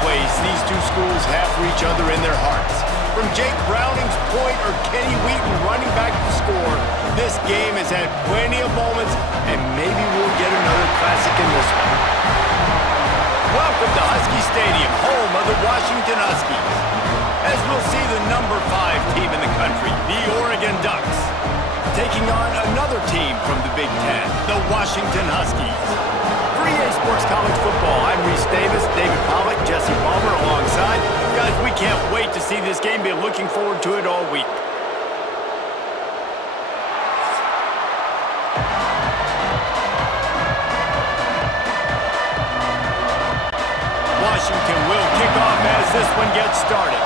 place these two schools have for each other in their hearts. From Jake Browning's point or Kenny Wheaton running back to score, this game has had plenty of moments, and maybe we'll get another classic in this one. Welcome to Husky Stadium, home of the Washington Huskies. As we'll see the number 5 team in the country, the Oregon Ducks, taking on another team from the Big Ten, the Washington Huskies. For EA Sports College Football, I'm Reese Davis, David Pollack, Jesse Palmer alongside. Guys, we can't wait to see this game. Been looking forward to it all week. Washington will kick off as this one gets started.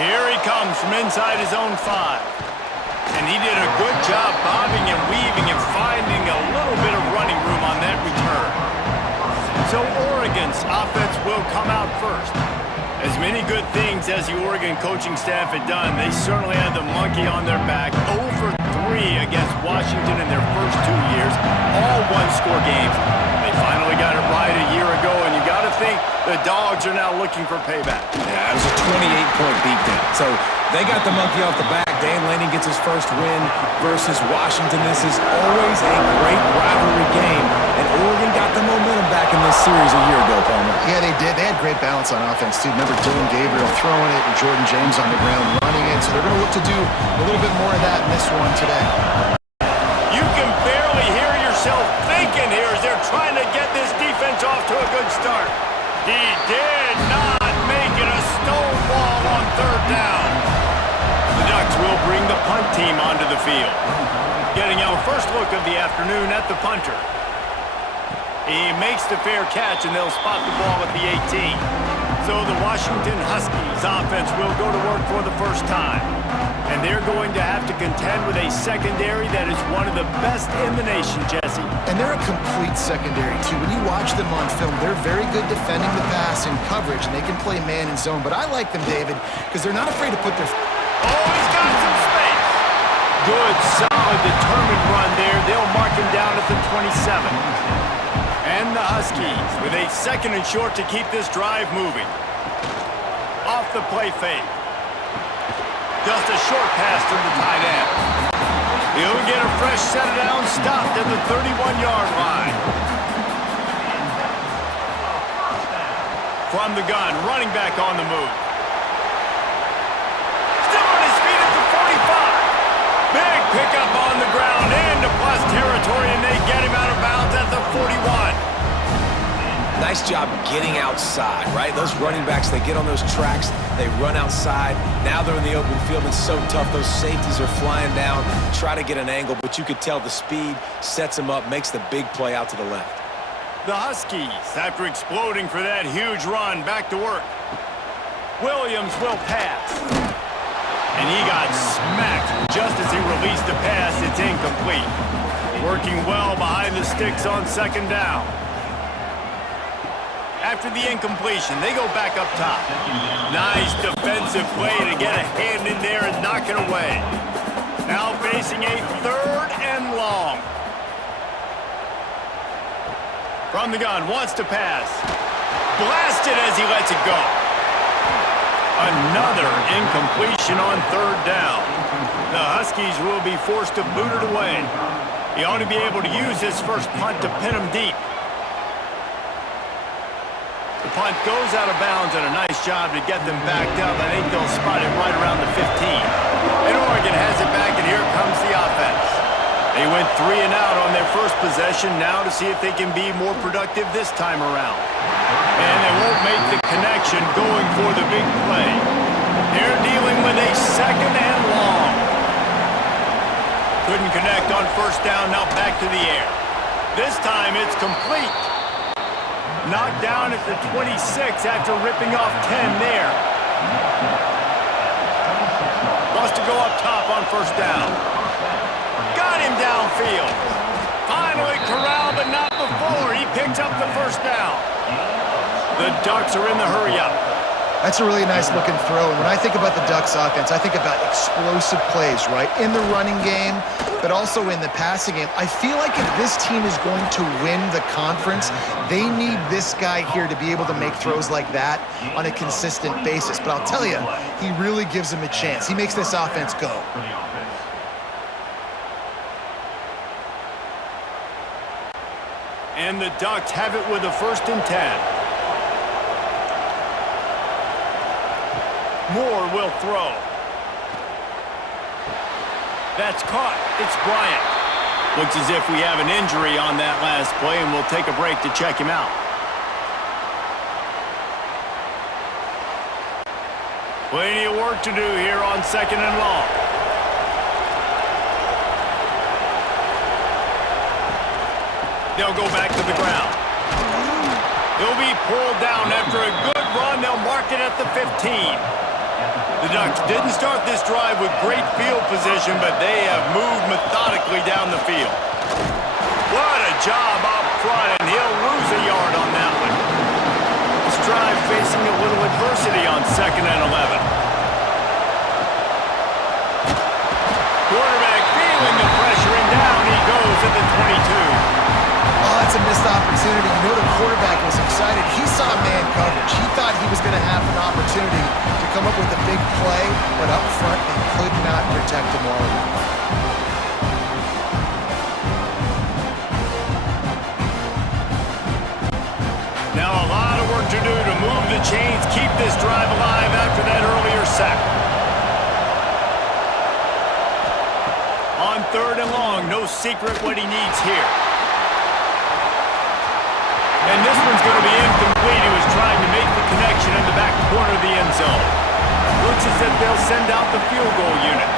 Here he comes from inside his own 5. And he did a good job bobbing and weaving and finding a little bit of running room on that return. So Oregon's offense will come out first. As many good things as the Oregon coaching staff had done, they certainly had the monkey on their back. 0 for 3 against Washington in their first 2 years, all one-score games. They finally got it right a year ago, and you got to think the Dogs are now looking for payback. Yeah, it was a 28-point beatdown. So they got the monkey off the back. Dan Lanning gets his first win versus Washington. This is always a great rivalry game, and Oregon got the momentum back in this series a year ago, Palmer. Yeah, they did. They had great balance on offense, too. Remember Dylan Gabriel throwing it and Jordan James on the ground running it, so they're going to look to do a little bit more of that in this one today. You can barely hear yourself thinking here as they're trying to get this defense off to a good start. He did not make it a stonewall on 3rd down. The Ducks will bring the punt team onto the field. Getting our first look of the afternoon at the punter. He makes the fair catch, and they'll spot the ball at the 18. So the Washington Huskies offense will go to work for the first time. And they're going to have to contend with a secondary that is one of the best in the nation, Jesse. And they're a complete secondary, too. When you watch them on film, they're very good defending the pass and coverage, and they can play man and zone. But I like them, David, because they're not afraid to put their... Oh, he's got some space. Good, solid, determined run there. They'll mark him down at the 27. And the Huskies with a 2nd and short to keep this drive moving. Off the play fake. Just a short pass to the tight end. He'll get a fresh set down, stopped at the 31-yard line. From the gun, running back on the move. Still on his feet at the 45. Big pickup on the ground into plus territory, and they get him out of bounds at the 41. Nice job getting outside, right? Those running backs, they get on those tracks, they run outside. Now they're in the open field. It's so tough. Those safeties are flying down, try to get an angle, but you could tell the speed sets them up, makes the big play out to the left. The Huskies, after exploding for that huge run, back to work. Williams will pass. And he got smacked just as he released the pass. It's incomplete. Working well behind the sticks on 2nd down. After the incompletion, they go back up top. Nice defensive play to get a hand in there and knock it away. Now facing a 3rd and long. From the gun, wants to pass. Blasted as he lets it go. Another incompletion on 3rd down. The Huskies will be forced to boot it away. He ought to be able to use his first punt to pin him deep. The punt goes out of bounds, and a nice job to get them backed up. I think they'll spot it right around the 15. And Oregon has it back, and here comes the offense. They went 3 and out on their first possession, now to see if they can be more productive this time around. And they won't make the connection going for the big play. They're dealing with a 2nd and long. Couldn't connect on 1st down, now back to the air. This time it's complete. Knocked down at the 26 after ripping off 10 there. Wants to go up top on 1st down. Got him downfield. Finally corralled, but not before. He picks up the 1st down. The Ducks are in the hurry-up. That's a really nice looking throw. And when I think about the Ducks offense, I think about explosive plays, right? In the running game, but also in the passing game. I feel like if this team is going to win the conference, they need this guy here to be able to make throws like that on a consistent basis. But I'll tell you, he really gives them a chance. He makes this offense go. And the Ducks have it with a 1st and 10. Moore will throw. That's caught. It's Bryant. Looks as if we have an injury on that last play, and we'll take a break to check him out. Plenty of work to do here on 2nd and long. They'll go back to the ground. He'll be pulled down after a good run. They'll mark it at the 15. The Ducks didn't start this drive with great field position, but they have moved methodically down the field. What a job up front, and he'll lose a yard on that one. This drive facing a little adversity on 2nd and 11. Quarterback feeling the pressure, and down he goes at the 22. Oh, that's a missed opportunity. You know the quarterback was excited. He saw man coverage. He thought he was going to have an opportunity to come up with a big play, but up front, they could not protect him well enough. Now a lot of work to do to move the chains, keep this drive alive after that earlier sack. On 3rd and long, no secret what he needs here. And this one's going to be incomplete. He was trying to make the connection in the back corner of the end zone. Looks as if they'll send out the field goal unit.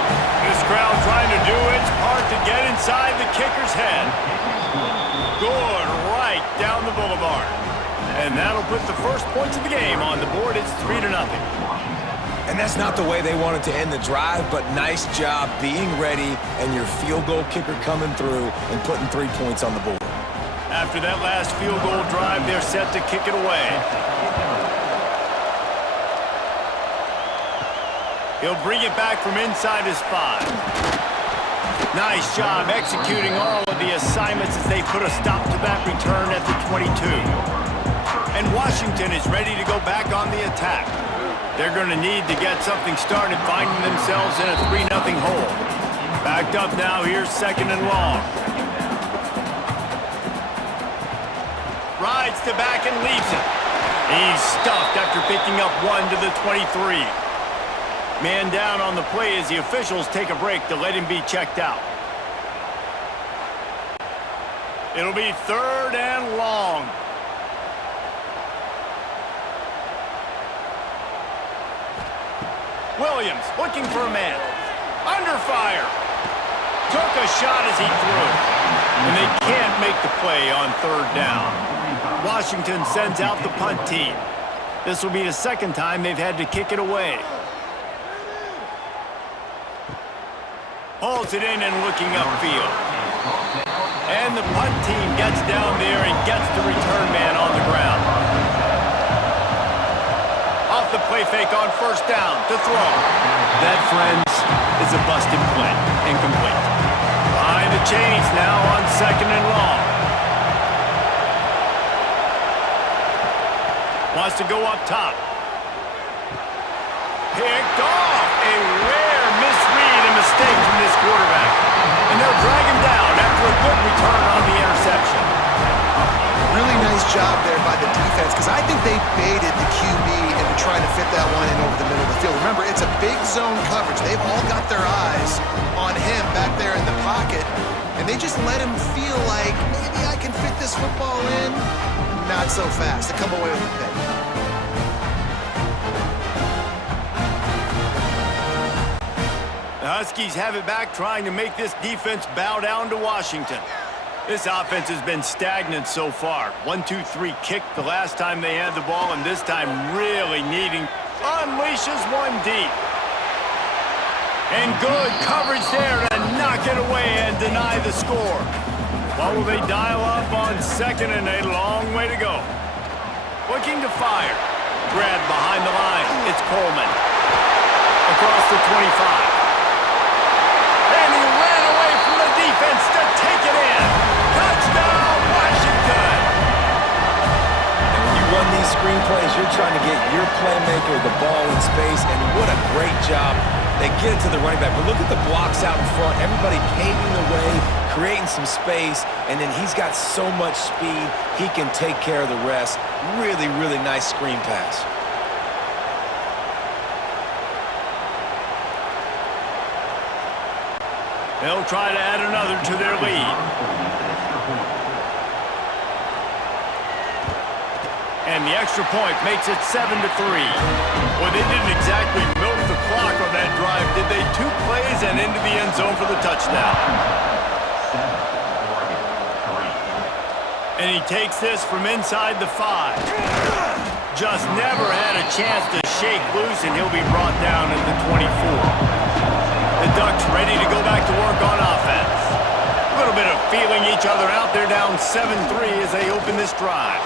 This crowd trying to do its part to get inside the kicker's head. Good, right down the boulevard. And that'll put the first points of the game on the board. It's 3-0. And that's not the way they wanted to end the drive, but nice job being ready and your field goal kicker coming through and putting 3 points on the board. After that last field goal drive, they're set to kick it away. He'll bring it back from inside his 5. Nice job executing all of the assignments as they put a stop to that return at the 22. And Washington is ready to go back on the attack. They're going to need to get something started, finding themselves in a 3-0 hole. Backed up now, here's 2nd and long. Rides to back and leaves it. He's stuffed after picking up 1 to the 23. Man down on the play as the officials take a break to let him be checked out. It'll be 3rd and long. Williams looking for a man. Under fire. Took a shot as he threw. And they can't make the play on 3rd down. Washington sends out the punt team. This will be the 2nd time they've had to kick it away. Hauls it in and looking upfield. And the punt team gets down there and gets the return man on the ground. Off the play fake on 1st down to throw. That, friends, is a busted play. Incomplete. Behind the chains now on 2nd and long. Wants to go up top. Picked off. A rare misread and mistake from this quarterback. And they'll drag him down after a good return on the interception. Really nice job there by the defense, because I think they baited the QB into trying to fit that one in over the middle of the field. Remember, it's a big zone coverage. They've all got their eyes on him back there in the pocket, and they just let him feel like, maybe I can fit this football in. Not so fast to come away with a pick. The Huskies have it back, trying to make this defense bow down to Washington. This offense has been stagnant so far. 1-2-3 kick the last time they had the ball, and this time really needing unleashes one deep. And good coverage there to knock it away and deny the score. What will they dial up on 2nd and a long way to go? Looking to fire. Grab behind the line. It's Coleman. Across the 25. And he ran away from the defense to take it in. Touchdown, Washington! And when you run these screenplays, you're trying to get your playmaker the ball in space, and what a great job. They get it to the running back, but look at the blocks out in front. Everybody paving the way, creating some space, and then he's got so much speed, he can take care of the rest. Really, really nice screen pass. They'll try to add another to their lead. And the extra point makes it 7-3. Well, they didn't exactly milk the clock on that drive, did they? 2 plays and into the end zone for the touchdown. And he takes this from inside the 5. Just never had a chance to shake loose, and he'll be brought down at the 24. The Ducks ready to go back to work on offense. A little bit of feeling each other out. They're down 7-3 as they open this drive.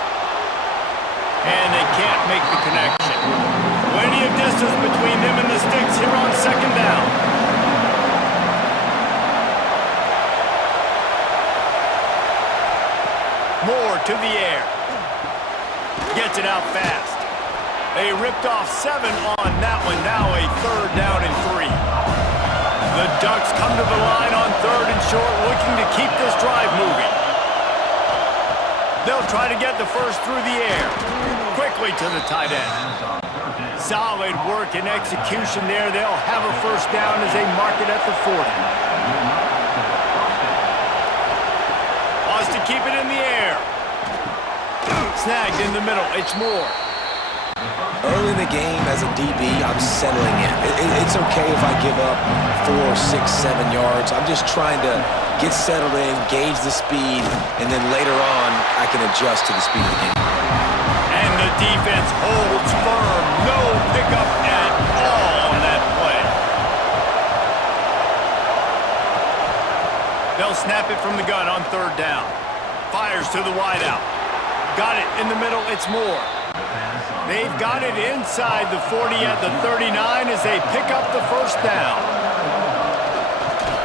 And they can't make the connection. Plenty of distance between them and the sticks here on second down. Moore to the air. Gets it out fast. They ripped off 7 on that one. Now a 3rd down and 3. The Ducks come to the line on 3rd and short, looking to keep this drive moving. They'll try to get the first through the air. Quickly to the tight end. Solid work and execution there. They'll have a first down as they mark it at the 40. Wants to keep it in the air. Snagged in the middle. It's Moore. Early in the game, as a DB, I'm settling in. It's okay if I give up 4, 6, 7 yards. I'm just trying to get settled in, gauge the speed, and then later on, I can adjust to the speed of the game. And the defense holds firm. No pickup at all on that play. They'll snap it from the gun on 3rd down. Fires to the wideout. Got it in the middle. It's Moore. They've got it inside the 40 at the 39 as they pick up the first down.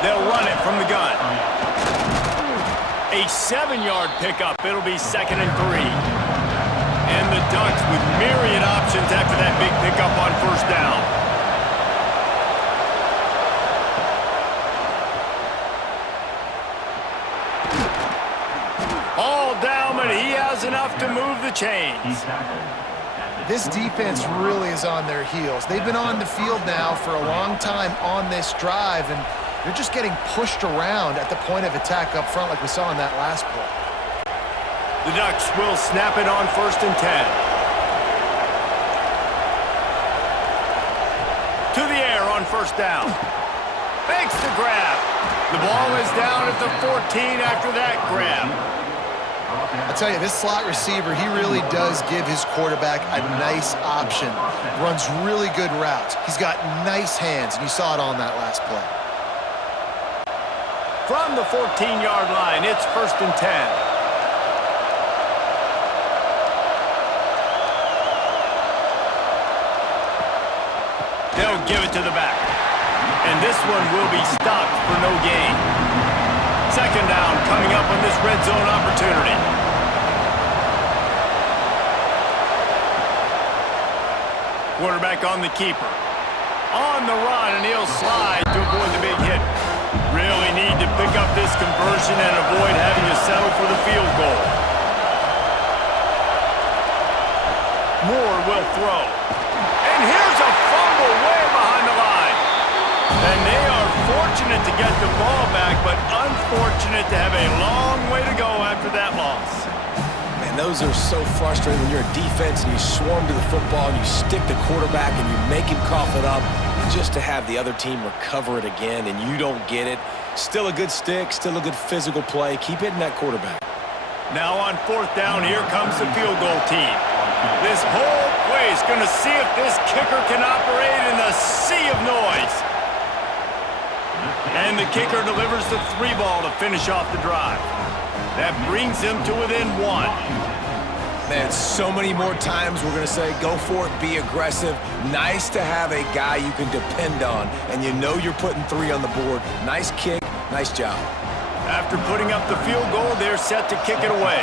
They'll run it from the gun. A 7-yard pickup. It'll be 2nd and 3. And the Ducks with myriad options after that big pickup on first down. All down, but he has enough to move the chains. This defense really is on their heels. They've been on the field now for a long time on this drive, and they're just getting pushed around at the point of attack up front like we saw in that last play. The Ducks will snap it on 1st and 10. To the air on 1st down. Makes the grab. The ball is down at the 14 after that grab. I tell you, this slot receiver, he really does give his quarterback a nice option. Runs really good routes. He's got nice hands, and you saw it on that last play. From the 14-yard line, it's 1st and 10. They'll give it to the back. And this one will be stopped for no gain. 2nd down coming up on this red zone opportunity. Quarterback on the keeper. On the run, and he'll slide to avoid the big hit. Really need to pick up this conversion and avoid having to settle for the field goal. Moore will throw. And here's a fumble way behind the line. And they are fortunate to get the ball back, but unfortunate to have a long way to go after that loss. Man, those are so frustrating when you're a defense and you swarm to the football and you stick the quarterback and you make him cough it up just to have the other team recover it again and you don't get it. Still a good stick, still a good physical play. Keep hitting that quarterback. Now on 4th down, here comes the field goal team. This whole play is going to see if this kicker can operate in the sea of noise. And the kicker delivers the 3 ball to finish off the drive. That brings them to within 1. Man, so many more times we're going to say, go for it, be aggressive. Nice to have a guy you can depend on, and you know you're putting 3 on the board. Nice kick, nice job. After putting up the field goal, they're set to kick it away.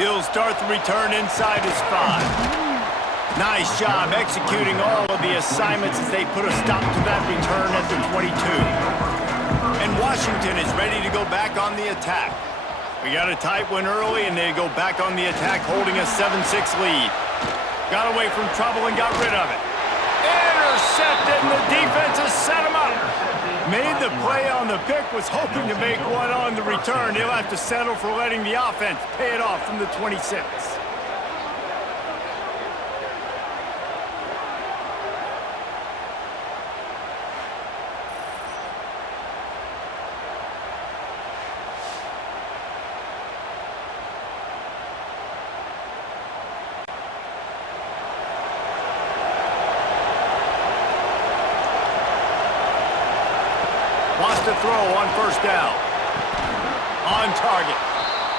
He'll start the return inside his 5. Nice job executing all of the assignments as they put a stop to that return at the 22. And Washington is ready to go back on the attack. We got a tight one early, and they go back on the attack holding a 7-6 lead. Got away from trouble and got rid of it. Intercepted, and the defense has set him up. Made the play on the pick, was hoping to make one on the return. He'll have to settle for letting the offense pay it off from the 26. Wants to throw on first down. On target.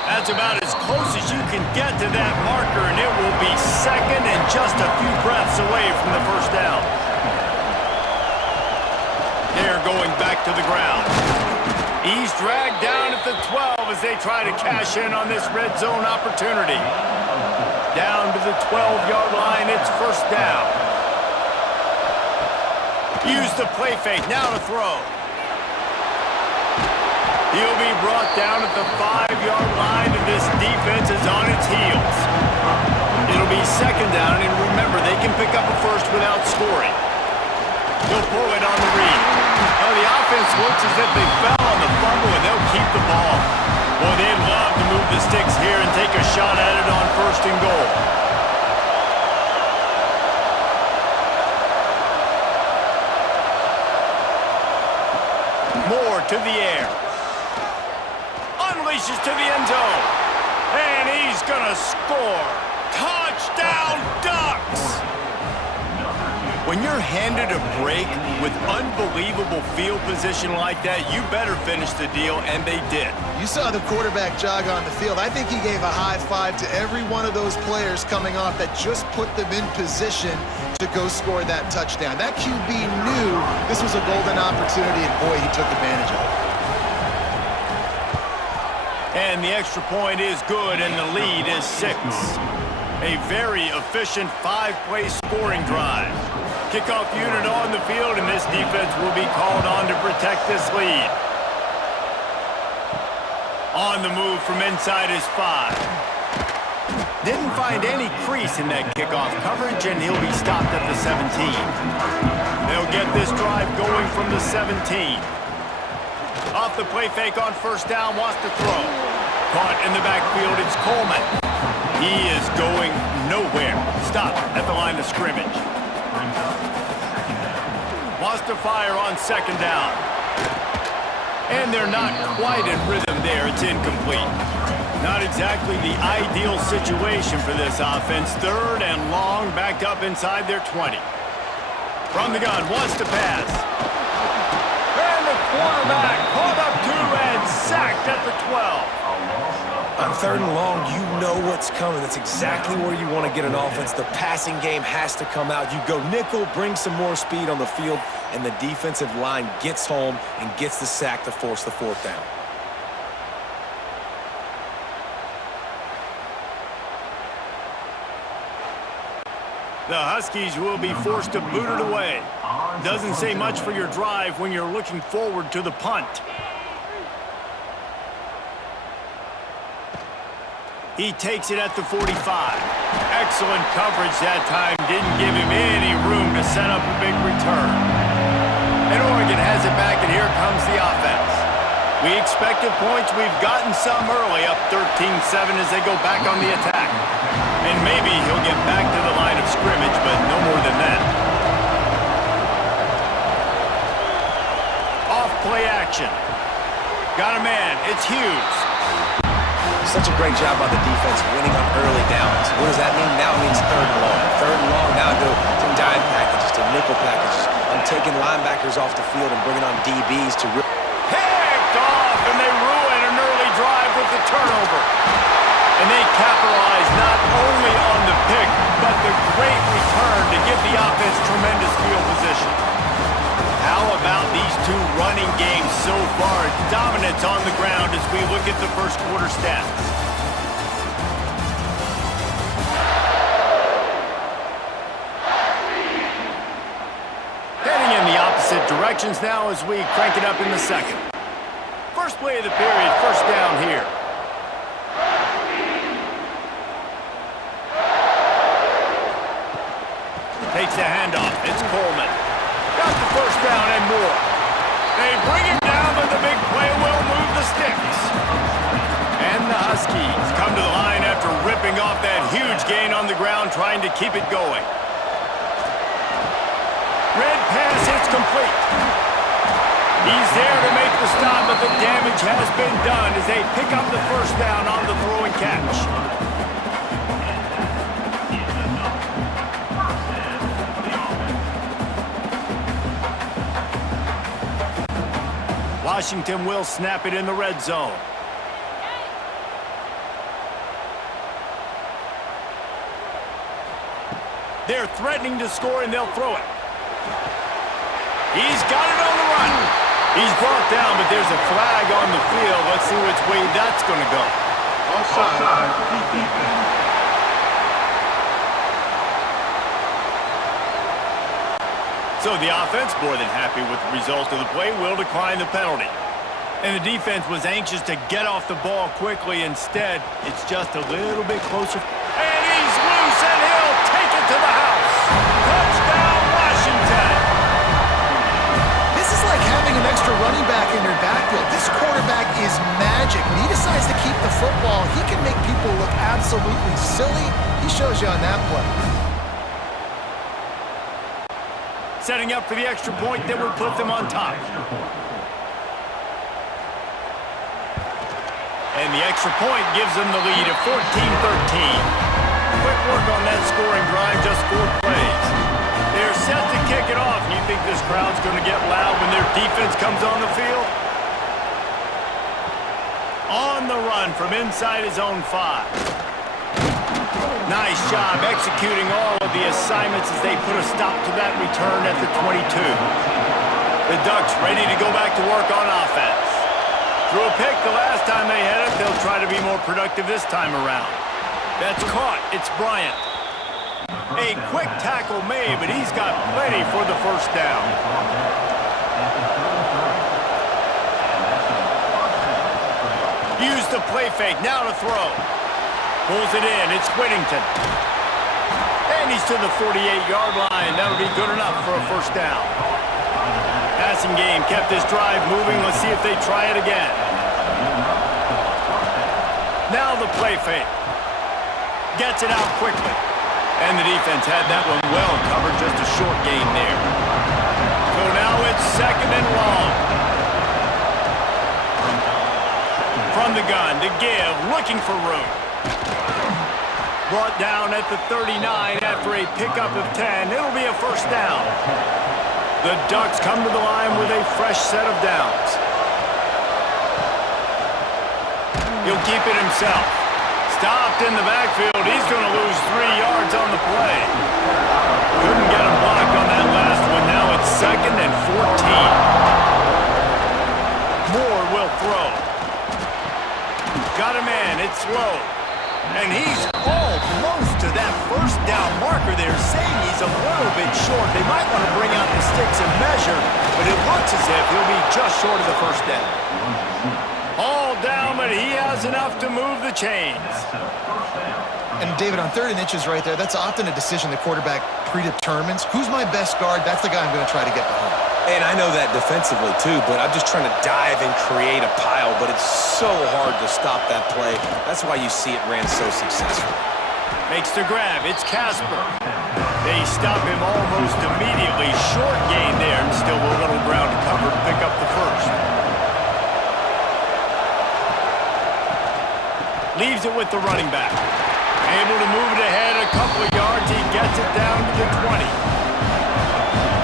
That's about as close as you can get to that marker, and it will be second and just a few breaths away from the first down. They're going back to the ground. He's dragged down at the 12 as they try to cash in on this red zone opportunity. Down to the 12-yard line, it's first down. Use the play fake, now to throw. He'll be brought down at the 5-yard line, and this defense is on its heels. It'll be second down, and remember, they can pick up a first without scoring. He'll pull it on the read. Now the offense looks as if they fell on the fumble, and they'll keep the ball. Boy, they'd love to move the sticks here and take a shot at it on first and goal. Moore to the air. Unleashes to the end zone. And he's going to score. Touchdown, Ducks! When you're handed a break with unbelievable field position like that, you better finish the deal, and they did. You saw the quarterback jog on the field. I think he gave a high five to every one of those players coming off that just put them in position to go score that touchdown. That QB knew this was a golden opportunity, and boy, he took advantage of it. And the extra point is good, and the lead is 6. A very efficient 5-play scoring drive. Kickoff unit on the field, and this defense will be called on to protect this lead. On the move from inside his 5. Didn't find any crease in that kickoff coverage, and he'll be stopped at the 17. They'll get this drive going from the 17. Off the play fake on first down, wants to throw. Caught in the backfield, it's Coleman. He is going nowhere. Stop at the line of scrimmage. Wants to fire on second down. And they're not quite in rhythm there. It's incomplete. Not exactly the ideal situation for this offense. Third and long, backed up inside their 20. From the gun, wants to pass. And the quarterback caught up to and sacked at the 12. On third and long, you know what's coming. That's exactly where you want to get an offense. The passing game has to come out. You go nickel, bring some more speed on the field, and the defensive line gets home and gets the sack to force the fourth down. The Huskies will be forced to boot it away. Doesn't say much for your drive when you're looking forward to the punt. He takes it at the 45. Excellent coverage that time. Didn't give him any room to set up a big return. And Oregon has it back, and here comes the offense. We expected points. We've gotten some early, up 13-7 as they go back on the attack. And maybe he'll get back to the line of scrimmage, but no more than that. Off play action. Got a man. It's Hughes. Such a great job by the defense winning on early downs. What does that mean? Now it means third and long. Third and long, now go to dime packages, to nickel packages. I'm taking linebackers off the field and bringing on DBs to... Picked off, and they ruin an early drive with the turnover. And they capitalize not only on the pick, but the great return to give the offense tremendous field position. How about these two running games so far? Dominance on the ground as we look at the first quarter stats. Heading in the opposite directions now as we crank it up in the second. First play of the period, first down here. Takes the handoff. It's Coleman. Got the first down and more. They bring it down, but the big play will move the sticks. And the Huskies come to the line after ripping off that huge gain on the ground, trying to keep it going. Red pass hits complete. He's there to make the stop, but the damage has been done as they pick up the first down on the throw and catch. Washington will snap it in the red zone. They're threatening to score, and they'll throw it. He's got it on the run. He's brought down, but there's a flag on the field. Let's see which way that's going to go. Offside. So the offense, more than happy with the result of the play, will decline the penalty. And the defense was anxious to get off the ball quickly. Instead, it's just a little bit closer. And he's loose, and he'll take it to the house. Touchdown, Washington. This is like having an extra running back in your backfield. This quarterback is magic. When he decides to keep the football, he can make people look absolutely silly. He shows you on that play. Setting up for the extra point that would put them on top. And the extra point gives them the lead of 14-13. Quick work on that scoring drive, just 4 plays. They're set to kick it off. You think this crowd's going to get loud when their defense comes on the field? On the run from inside his own 5. Nice job executing all of the assignments as they put a stop to that return at the 22. The Ducks ready to go back to work on offense. Threw a pick the last time they had it. They'll try to be more productive this time around. That's caught. It's Bryant. A quick tackle made, but he's got plenty for the first down. Use the play fake. Now to throw. Pulls it in. It's Whittington. And he's to the 48-yard line. That'll be good enough for a first down. Passing game kept this drive moving. Let's see if they try it again. Now the play fake. Gets it out quickly. And the defense had that one well covered. Just a short gain there. So now it's second and long. From the gun to give. Looking for room. Brought down at the 39 after a pickup of 10. It'll be a first down. The Ducks come to the line with a fresh set of downs. He'll keep it himself. Stopped in the backfield. He's going to lose 3 yards on the play. Couldn't get him blocked on that last one. Now it's second and 14. Moore will throw. Got him in. It's low. And he's almost to that first down marker there, saying he's a little bit short. They might want to bring out the sticks and measure, but it looks as if he'll be just short of the first down. All down, but he has enough to move the chains. And David, on 3rd and inches right there, that's often a decision the quarterback predetermines. Who's my best guard? That's the guy I'm going to try to get behind. And I know that defensively, too, but I'm just trying to dive and create a pile, but it's so hard to stop that play. That's why you see it ran so successfully. Makes the grab. It's Casper. They stop him almost immediately. Short gain there, and still a little ground to cover to pick up the first. Leaves it with the running back. Able to move it ahead a couple of yards. He gets it down to the 20.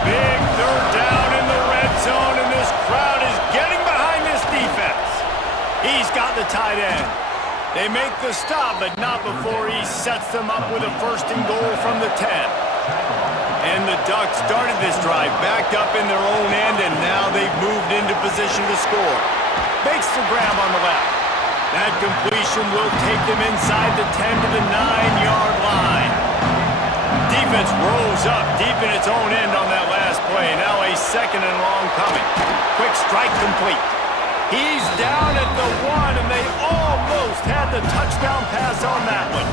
Big third down in the red zone, and this crowd is getting behind this defense. He's got the tight end. They make the stop, but not before he sets them up with a first and goal from the 10. And the Ducks started this drive backed up in their own end, and now they've moved into position to score. Makes the grab on the left. That completion will take them inside the 10 to the 9-yard line. Defense rose up deep in its own end on that last play. Now a second and long coming. Quick strike complete. He's down at the 1, and they almost had the touchdown pass on that one.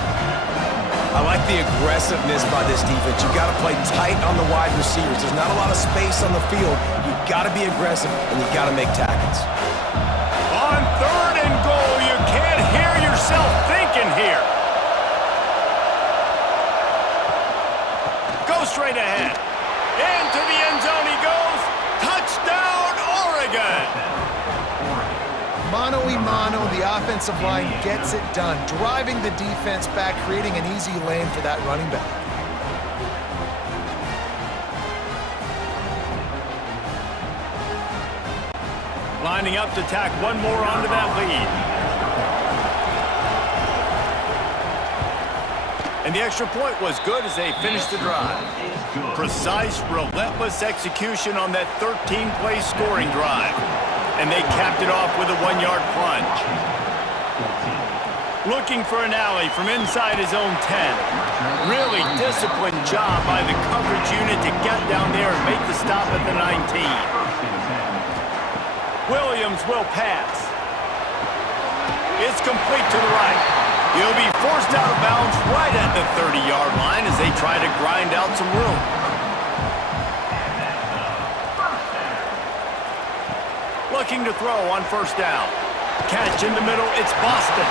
I like the aggressiveness by this defense. You've got to play tight on the wide receivers. There's not a lot of space on the field. You've got to be aggressive, and you've got to make tackles. On third and goal, you can't hear yourself thinking here. Go straight ahead. Into the end zone he goes. Touchdown, Oregon. Mano-a-mano, the offensive line gets it done, driving the defense back, creating an easy lane for that running back. Lining up to tack one more onto that lead. And the extra point was good as they finished the drive. Precise, relentless execution on that 13-play scoring drive. And they capped it off with a 1-yard plunge. Looking for an alley from inside his own 10. Really disciplined job by the coverage unit to get down there and make the stop at the 19. Williams will pass. It's complete to the right. He'll be forced out of bounds right at the 30-yard line as they try to grind out some room. Looking to throw on first down. Catch in the middle, it's Boston.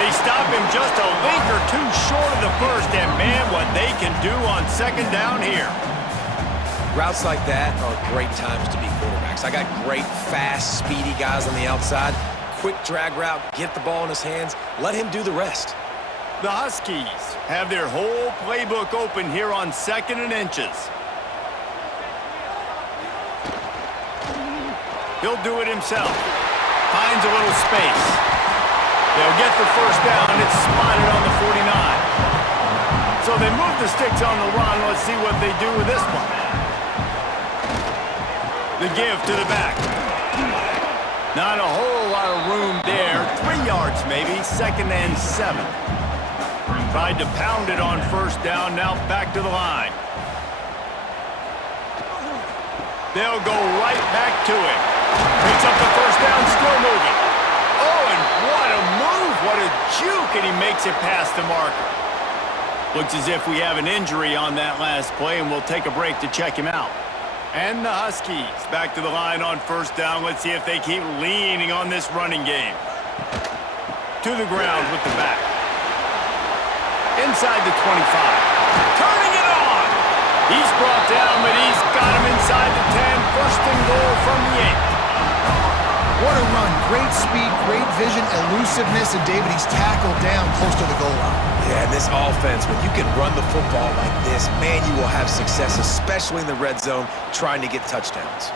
They stop him just a link or two short of the first, and man, what they can do on second down here. Routes like that are great times to be quarterbacks. I got great, fast, speedy guys on the outside. Quick drag route, get the ball in his hands, let him do the rest. The Huskies have their whole playbook open here on 2nd and inches. He'll do it himself. Finds a little space. They'll get the first down. It's spotted on the 49. So they move the sticks on the run. Let's see what they do with this one. The give to the back. Not a whole lot of room there. 3 yards maybe. 2nd and 7. Tried to pound it on first down. Now back to the line. They'll go right back to it. Picks up the first down, still moving. Oh, and what a move, what a juke, and he makes it past the marker. Looks as if we have an injury on that last play, and we'll take a break to check him out. And the Huskies back to the line on first down. Let's see if they keep leaning on this running game. To the ground with the back. Inside the 25. Turning it on! He's brought down, but he's got him inside the 10. First and goal from the 8. What a run. Great speed, great vision, elusiveness, and David, he's tackled down close to the goal line. Yeah, and this offense, when you can run the football like this, man, you will have success, especially in the red zone, trying to get touchdowns.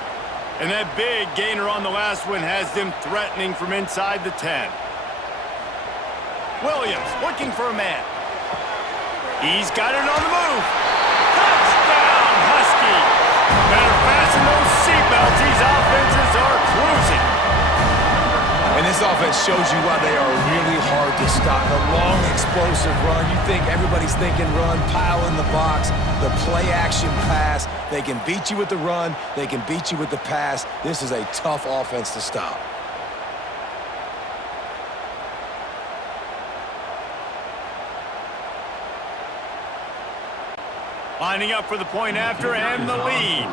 And that big gainer on the last one has them threatening from inside the 10. Williams looking for a man. He's got it on the move. Touchdown, Huskies! Better fasten those seatbelts. These offenses are cruising. And this offense shows you why they are really hard to stop. The long, explosive run. You think everybody's thinking run, pile in the box. The play-action pass. They can beat you with the run. They can beat you with the pass. This is a tough offense to stop. Lining up for the point after and the lead.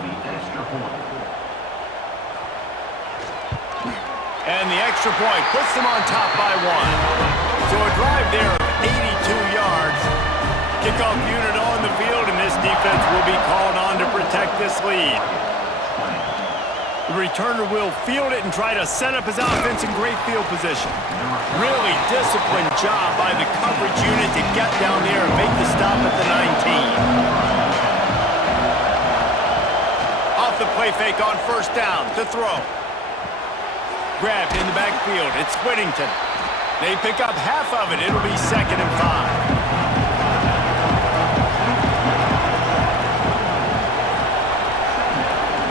And the extra point puts them on top by 1. So a drive there of 82 yards. Kickoff unit on the field, and this defense will be called on to protect this lead. The returner will field it and try to set up his offense in great field position. Really disciplined job by the coverage unit to get down there and make the stop at the 19. Off the play fake on first down to throw. Grabbed in the backfield. It's Whittington. They pick up half of it. It'll be 2nd and 5.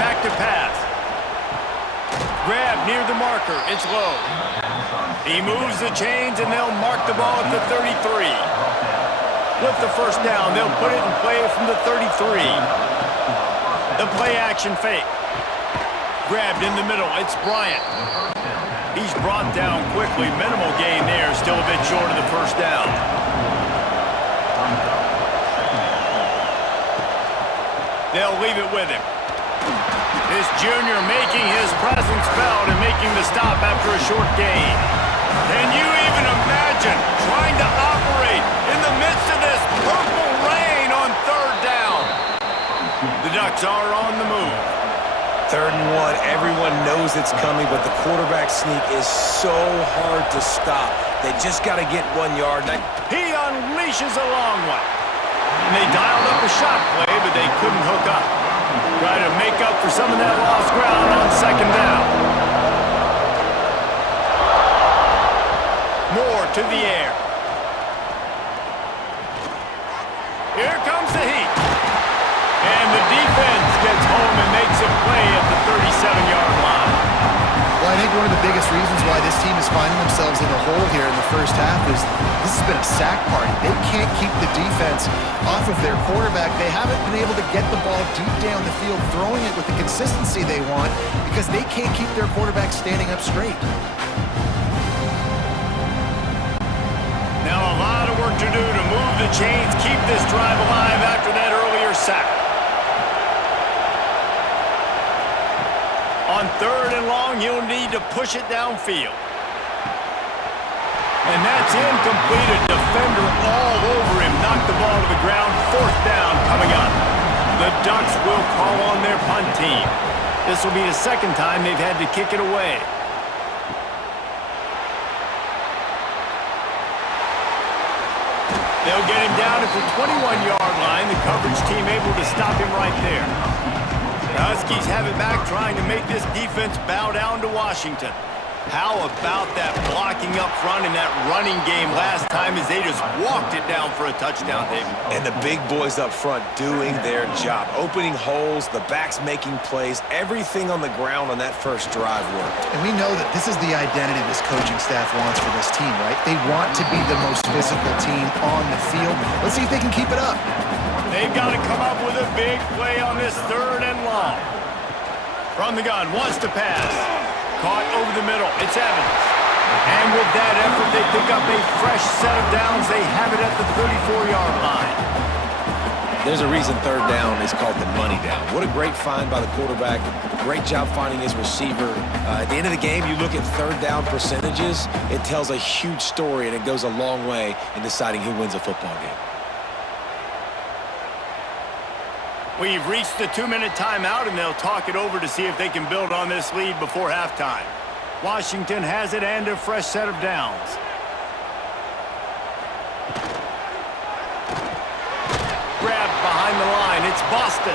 Back to pass. Grab near the marker. It's low. He moves the chains, and they'll mark the ball at the 33. With the first down, they'll put it in play from the 33. The play action fake. Grabbed in the middle. It's Bryant. He's brought down quickly. Minimal gain there. Still a bit short of the first down. They'll leave it with him. This junior making his presence felt and making the stop after a short gain. Can you even imagine trying to operate in the midst of this purple rain on 3rd down? The Ducks are on the move. 3rd and 1, everyone knows it's coming, but the quarterback sneak is so hard to stop. They just got to get 1 yard. He unleashes a long one. And they dialed up a shot play, but they couldn't hook up. Try to make up for some of that lost ground on 2nd down. Moore to the air. Here comes the heat. And the defense gets home and makes a play at the 37-yard line. Well, I think one of the biggest reasons why this team is finding themselves in the hole here in the first half is this has been a sack party. They can't keep the defense off of their quarterback. They haven't been able to get the ball deep down the field, throwing it with the consistency they want because they can't keep their quarterback standing up straight. Now a lot of work to do to move the chains, keep this drive alive after that earlier sack. On 3rd and long, he'll need to push it downfield. And that's incomplete. A defender all over him. Knocked the ball to the ground. 4th down coming up. The Ducks will call on their punt team. This will be the 2nd time they've had to kick it away. They'll get him down at the 21-yard line. The coverage team able to stop him right there. The Huskies have it back, trying to make this defense bow down to Washington. How about that blocking up front and that running game last time as they just walked it down for a touchdown, David? And the big boys up front doing their job. Opening holes, the backs making plays, everything on the ground on that first drive worked. And we know that this is the identity this coaching staff wants for this team, right? They want to be the most physical team on the field. Let's see if they can keep it up. They've got to come up with a big play on this 3rd and long. From the gun, wants to pass. Caught over the middle. It's Evans. And with that effort, they pick up a fresh set of downs. They have it at the 34-yard line. There's a reason 3rd down is called the money down. What a great find by the quarterback. Great job finding his receiver. At the end of the game, you look at 3rd down percentages. It tells a huge story, and it goes a long way in deciding who wins a football game. We've reached the 2-minute timeout, and they'll talk it over to see if they can build on this lead before halftime. Washington has it and a fresh set of downs. Grabbed behind the line. It's Boston.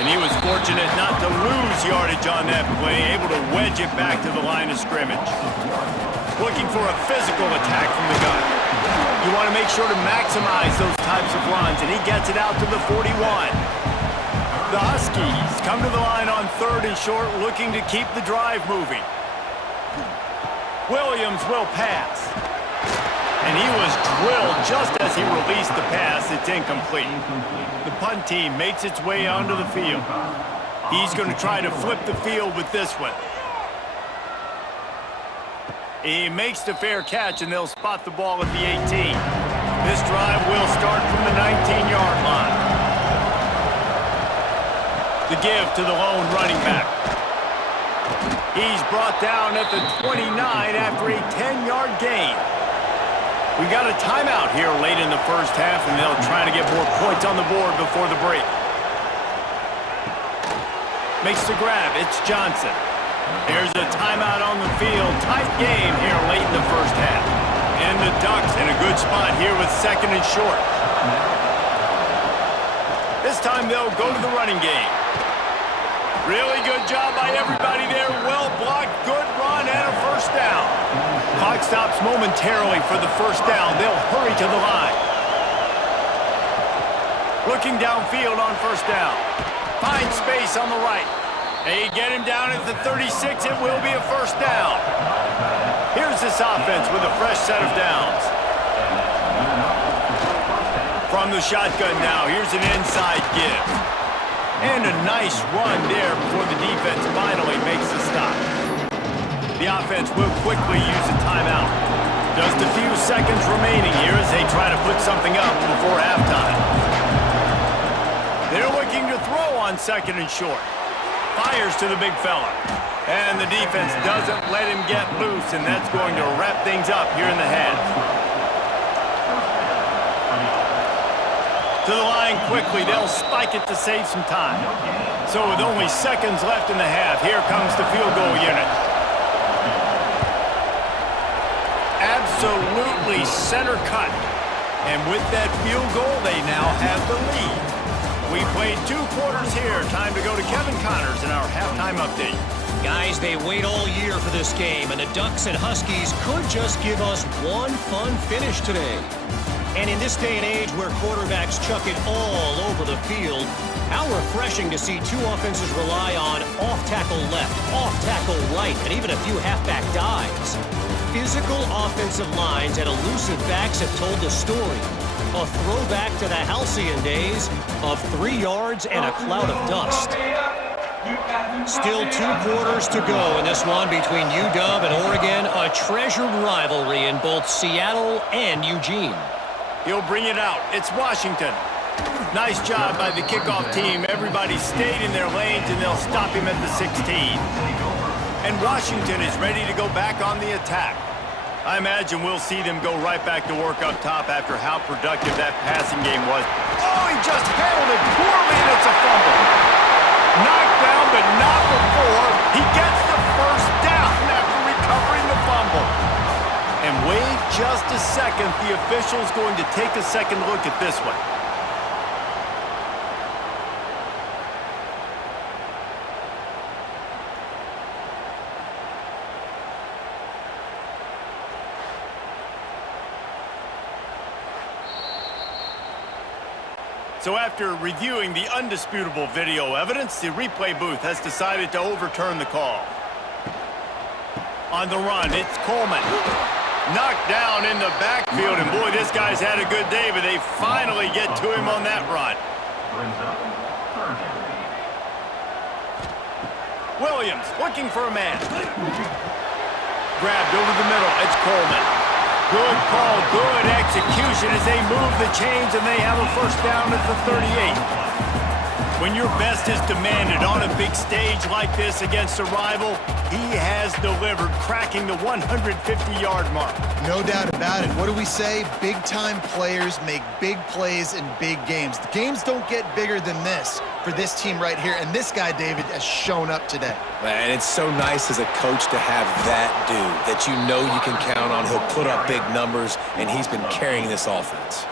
And he was fortunate not to lose yardage on that play, able to wedge it back to the line of scrimmage. Looking for a physical attack from the gun. You want to make sure to maximize those types of runs, and he gets it out to the 41. The Huskies come to the line on 3rd and short, looking to keep the drive moving. Williams will pass. And he was drilled just as he released the pass. It's incomplete. The punt team makes its way onto the field. He's going to try to flip the field with this one. He makes the fair catch, and they'll spot the ball at the 18. This drive will start from the 19-yard line. The give to the lone running back. He's brought down at the 29 after a 10-yard gain. We got a timeout here late in the first half, and they'll try to get more points on the board before the break. Makes the grab. It's Johnson. There's a timeout on the field. Tight game here late in the first half. And the Ducks in a good spot here with 2nd and short. This time they'll go to the running game. Really good job by everybody there. Well blocked, good run, and a first down. Clock Clock stops momentarily for the first down. They'll hurry to the line. Looking downfield on first down. Finds space on the right. They get him down at the 36. It will be a first down. Here's this offense with a fresh set of downs. From the shotgun now, here's an inside give. And a nice run there before the defense finally makes the stop. The offense will quickly use a timeout. Just a few seconds remaining here as they try to put something up before halftime. They're looking to throw on second and short. Fires to the big fella. And the defense doesn't let him get loose, and that's going to wrap things up here in the half. To the line quickly. They'll spike it to save some time. So with only seconds left in the half, here comes the field goal unit. Absolutely center cut. And with that field goal, they now have the lead. We played 2 quarters here. Time to go to Kevin Connors in our halftime update. Guys, they wait all year for this game, and the Ducks and Huskies could just give us one fun finish today. And in this day and age where quarterbacks chuck it all over the field, how refreshing to see 2 offenses rely on off-tackle left, off-tackle right, and even a few halfback dives. Physical offensive lines and elusive backs have told the story. A throwback to the halcyon days of 3 yards and a cloud of dust. Still 2 quarters to go in this one between UW and Oregon, a treasured rivalry in both Seattle and Eugene. He'll bring it out. It's Washington. Nice job by the kickoff team. Everybody stayed in their lanes, and they'll stop him at the 16. And Washington is ready to go back on the attack. I imagine we'll see them go right back to work up top after how productive that passing game was. Oh, he just handled it poorly, and it's a fumble. Knocked down, but not before. He gets the first down after recovering the fumble. And wait just a second. The official's going to take a second look at this one. So after reviewing the undisputable video evidence, the replay booth has decided to overturn the call. On the run, it's Coleman. Knocked down in the backfield, and boy, this guy's had a good day, but they finally get to him on that run. Williams looking for a man. Grabbed over the middle, it's Coleman. Good call, good execution as they move the chains, and they have a first down at the 38. When your best is demanded on a big stage like this against a rival, he has delivered, cracking the 150-yard mark. No doubt about it. What do we say? Big-time players make big plays in big games. The games don't get bigger than this for this team right here, and this guy, David, has shown up today. Man, it's so nice as a coach to have that dude that you know you can count on. He'll put up big numbers, and he's been carrying this offense.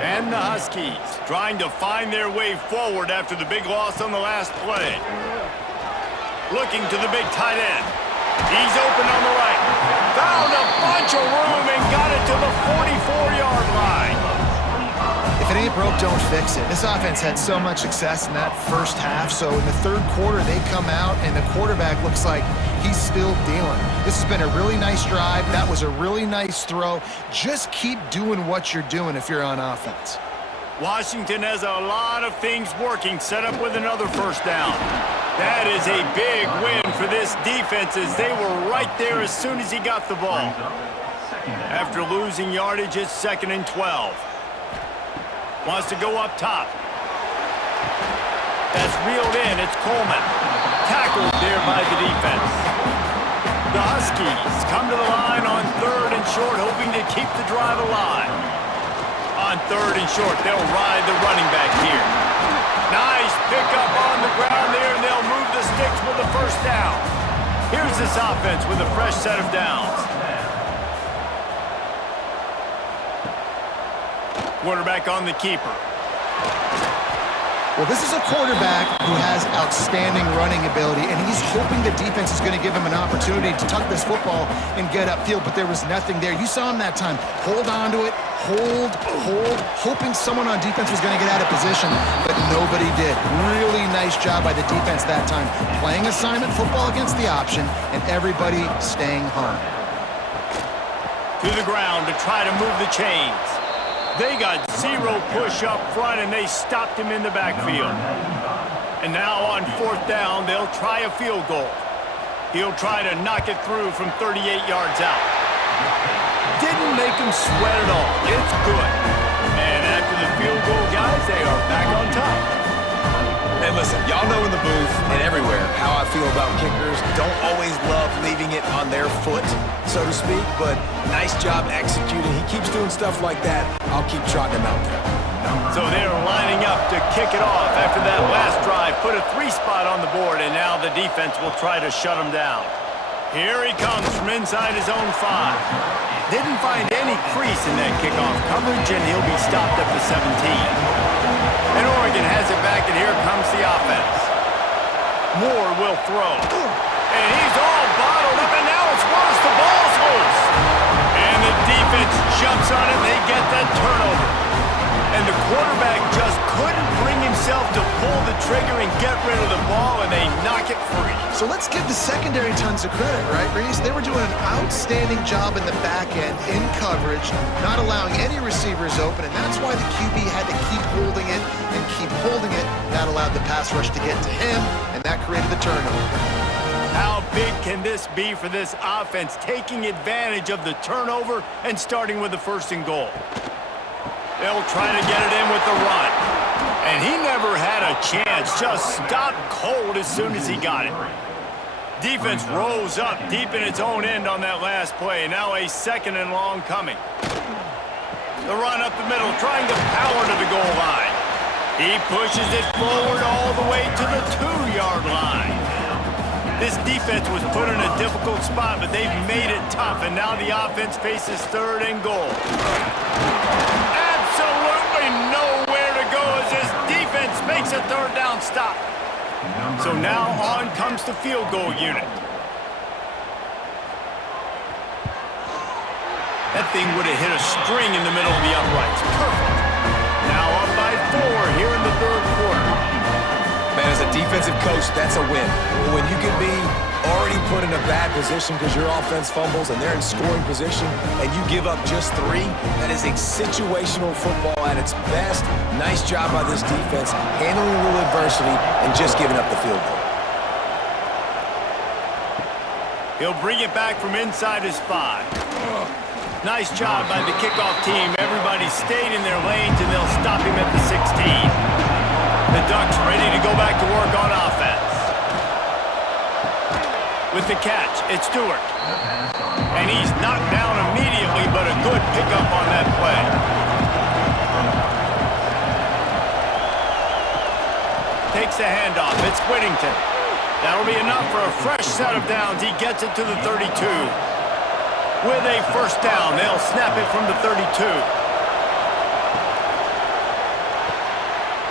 And the Huskies trying to find their way forward after the big loss on the last play. Looking to the big tight end. He's open on the right. Found a bunch of room and got it to the 44-yard line. If it ain't broke, don't fix it. This offense had so much success in that first half, so in the third quarter, they come out, and the quarterback looks like he's still dealing. This has been a really nice drive. That was a really nice throw. Just keep doing what you're doing if you're on offense. Washington has a lot of things working, set up with another first down. That is a big win for this defense as they were right there as soon as he got the ball. After losing yardage, it's 2nd and 12. Wants to go up top. That's reeled in. It's Coleman. Tackled there by the defense. The Huskies come to the line on 3rd and short, hoping to keep the drive alive. On 3rd and short, they'll ride the running back here. Nice pickup on the ground there, and they'll move the sticks with the first down. Here's this offense with a fresh set of downs. Quarterback on the keeper. Well, this is a quarterback who has outstanding running ability, and he's hoping the defense is going to give him an opportunity to tuck this football and get upfield, but there was nothing there. You saw him that time. Hold on to it, hold, hoping someone on defense was going to get out of position, but nobody did. Really nice job by the defense that time. Playing assignment football against the option, and everybody staying home. To the ground to try to move the chains. They got zero push up front, and they stopped him in the backfield. And now on 4th down, they'll try a field goal. He'll try to knock it through from 38 yards out. Didn't make him sweat at all. It's good. And after the field goal, guys, they are back on top. And listen, y'all know in the booth and everywhere how I feel about kickers. Don't always love leaving it on their foot, so to speak, but nice job executing. He keeps doing stuff like that. I'll keep trotting him out there. So they're lining up to kick it off after that last drive. Put a 3 spot on the board, and now the defense will try to shut him down. Here he comes from inside his own 5. Didn't find any crease in that kickoff coverage, and he'll be stopped at the 17. And Oregon has it back, and here comes the offense. Moore will throw. And he's all bottled up, and now it's worse. The ball's loose. And the defense jumps on it, and they get that turnover. And the quarterback just couldn't bring himself to pull the trigger and get rid of the ball, and they knock it free. So let's give the secondary tons of credit, right, Reese? They were doing an outstanding job in the back end, in coverage, not allowing any receivers open, and that's why the QB had to keep holding it and keep holding it. That allowed the pass rush to get to him, and that created the turnover. How big can this be for this offense, taking advantage of the turnover and starting with the 1st and goal? They'll try to get it in with the run. And he never had a chance, just stopped cold as soon as he got it. Defense rose up deep in its own end on that last play. Now a 2nd and long coming. The run up the middle, trying to power to the goal line. He pushes it forward all the way to the 2-yard line. This defense was put in a difficult spot, but they've made it tough, and now the offense faces 3rd and goal. Absolutely nowhere to go as this defense makes a 3rd down stop. So now on comes the field goal unit. That thing would have hit a string in the middle of the uprights. Perfect. Now up by 4 here in the 3rd quarter. Man, as a defensive coach, that's a win. When you can be already put in a bad position because your offense fumbles and they're in scoring position and you give up just 3, that is a situational football at its best. Nice job by this defense, handling a little adversity and just giving up the field goal. He'll bring it back from inside his 5. Nice job by the kickoff team. Everybody stayed in their lanes, and they'll stop him at the 16. The Ducks ready to go back to work on offense. With the catch, it's Stewart. And he's knocked down immediately, but a good pickup on that play. Takes the handoff. It's Whittington. That'll be enough for a fresh set of downs. He gets it to the 32. With a 1st down, they'll snap it from the 32.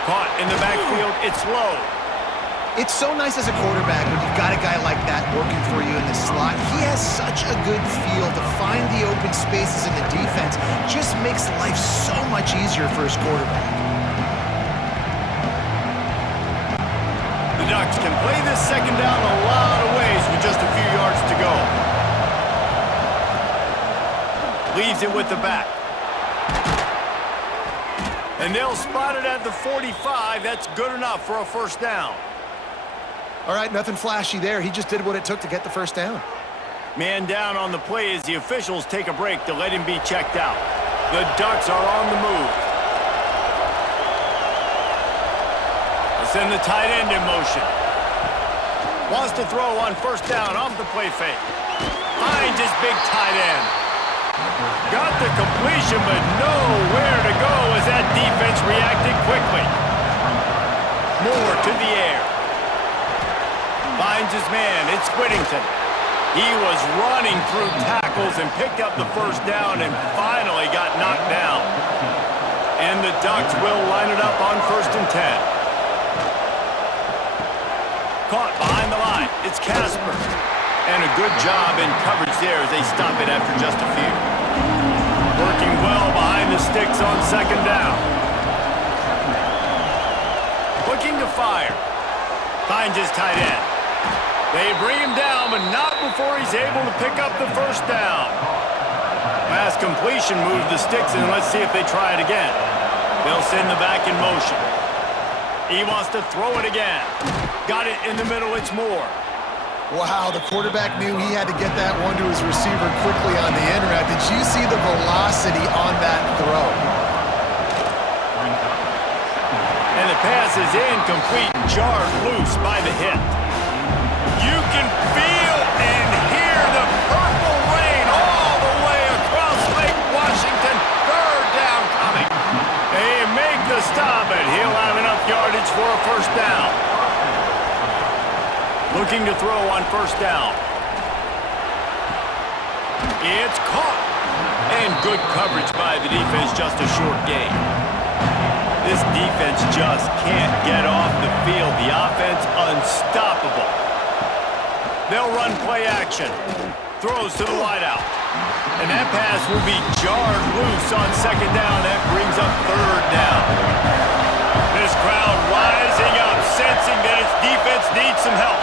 Caught in the backfield, it's low. It's so nice as a quarterback when you've got a guy like that working for you in the slot. He has such a good feel to find the open spaces in the defense. Just makes life so much easier for his quarterback. The Ducks can play this 2nd down a lot of ways with just a few yards to go. Leaves it with the back. And they'll spot it at the 45. That's good enough for a 1st down. All right, nothing flashy there. He just did what it took to get the 1st down. Man down on the play as the officials take a break to let him be checked out. The Ducks are on the move. They'll send the tight end in motion. Wants to throw on 1st down off the play fake. Finds his big tight end. Got the completion, but nowhere to go as that defense reacted quickly. Moore to the air. Finds his man. It's Whittington. He was running through tackles and picked up the 1st down and finally got knocked down. And the Ducks will line it up on 1st and 10. caught behind the line. It's Casper. And a good job in coverage there as they stop it after just a few. Working well behind the sticks on second down. Looking to fire. Finds his tight end. They bring him down, but not before he's able to pick up the first down. Pass completion moved the sticks, and let's see if they try it again. They'll send the back in motion. He wants to throw it again. Got it in the middle, it's Moore. Wow, the quarterback knew he had to get that one to his receiver quickly on the end route. Did you see the velocity on that throw? And the pass is incomplete, jarred loose by the hit. You can feel and hear the purple rain all the way across Lake Washington. Third down coming. They make the stop, and he'll have enough yardage for a first down. Looking to throw on first down. It's caught. And good coverage by the defense, just a short gain. This defense just can't get off the field. The offense unstoppable. They'll run play action. Throws to the wideout. And that pass will be jarred loose on second down. That brings up third down. This crowd rising up, sensing that its defense needs some help.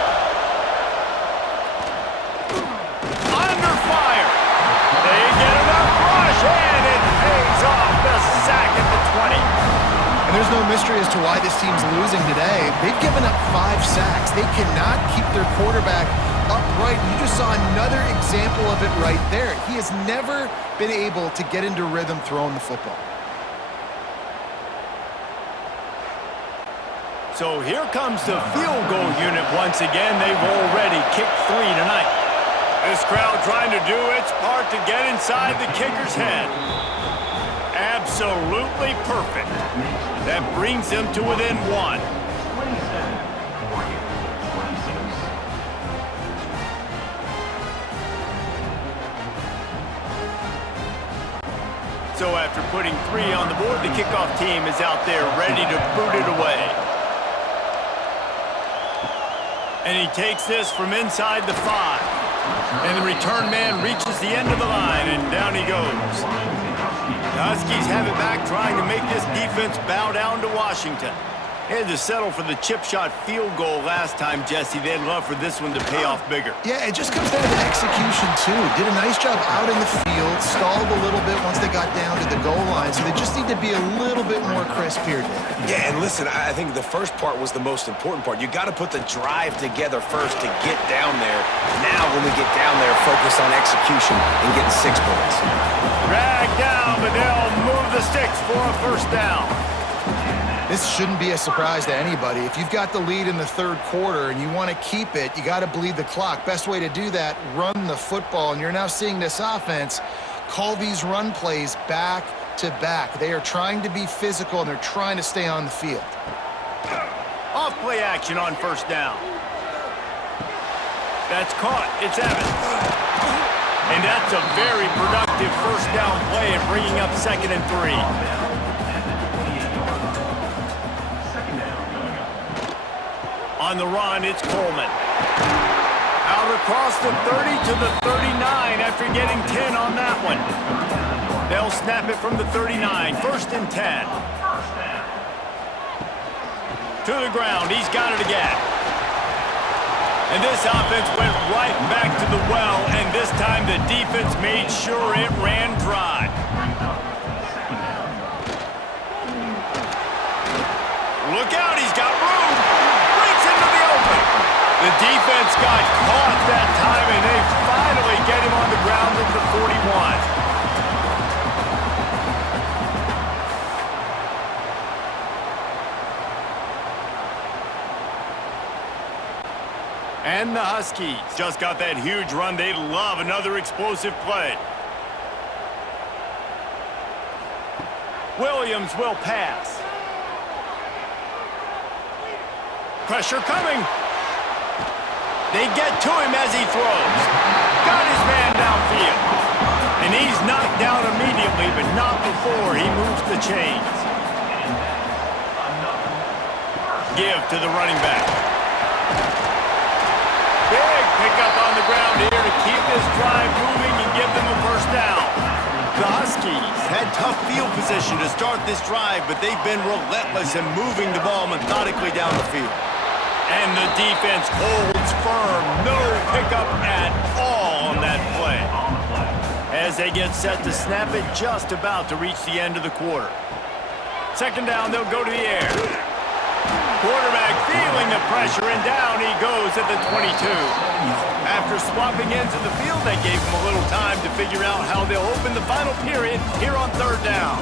Under fire. They get enough rush, and it pays off. The sack at the 20. And there's no mystery as to why this team's losing today. They've given up 5 sacks. They cannot keep their quarterback upright. You just saw another example of it right there. He has never been able to get into rhythm throwing the football. So here comes the field goal unit once again. They've already kicked 3 tonight. This crowd trying to do its part to get inside the kicker's head. Absolutely perfect. That brings them to within 1. So after putting 3 on the board, the kickoff team is out there ready to boot it away. And he takes this from inside the 5. And the return man reaches the end of the line, and down he goes. The Huskies have it back, trying to make this defense bow down to Washington. They had to settle for the chip shot field goal last time, Jesse. They'd love for this one to pay off bigger. Yeah, it just comes down to execution, too. Did a nice job out in the field, stalled a little bit once they got down to the goal line, so they just need to be a little bit more crisp here, Dave. Yeah, and listen, I think the first part was the most important part. You got to put the drive together first to get down there. Now, when we get down there, focus on execution and getting 6 points. Drag down, but they'll move the sticks for a first down. This shouldn't be a surprise to anybody. If you've got the lead in the third quarter and you want to keep it, you got to bleed the clock. Best way to do that, run the football. And you're now seeing this offense call these run plays back to back. They are trying to be physical, and they're trying to stay on the field. Off play action on first down. That's caught. It's Evans. And that's a very productive first down play and bringing up 2nd and 3. On the run, it's Coleman. Out across the 30 to the 39 after getting 10 on that one. They'll snap it from the 39. 1st and 10. To the ground. He's got it again. And this offense went right back to the well, and this time the defense made sure it ran dry. Look out, he's got room. Breaks into the open. The defense got caught that time, and they finally get him on the ground at the 41. And the Huskies just got that huge run. They love another explosive play. Williams will pass. Pressure coming. They get to him as he throws. Got his man downfield. And he's knocked down immediately, but not before he moves the chains. Give to the running back. Big pickup on the ground here to keep this drive moving and give them a first down. The Huskies had tough field position to start this drive, but they've been relentless in moving the ball methodically down the field. And the defense holds firm. No pickup at all on that play. As they get set to snap it, just about to reach the end of the quarter. Second down, they'll go to the air. Quarterback feeling the pressure, and down he goes at the 22. After swapping into the field, they gave him a little time to figure out how they'll open the final period here on third down.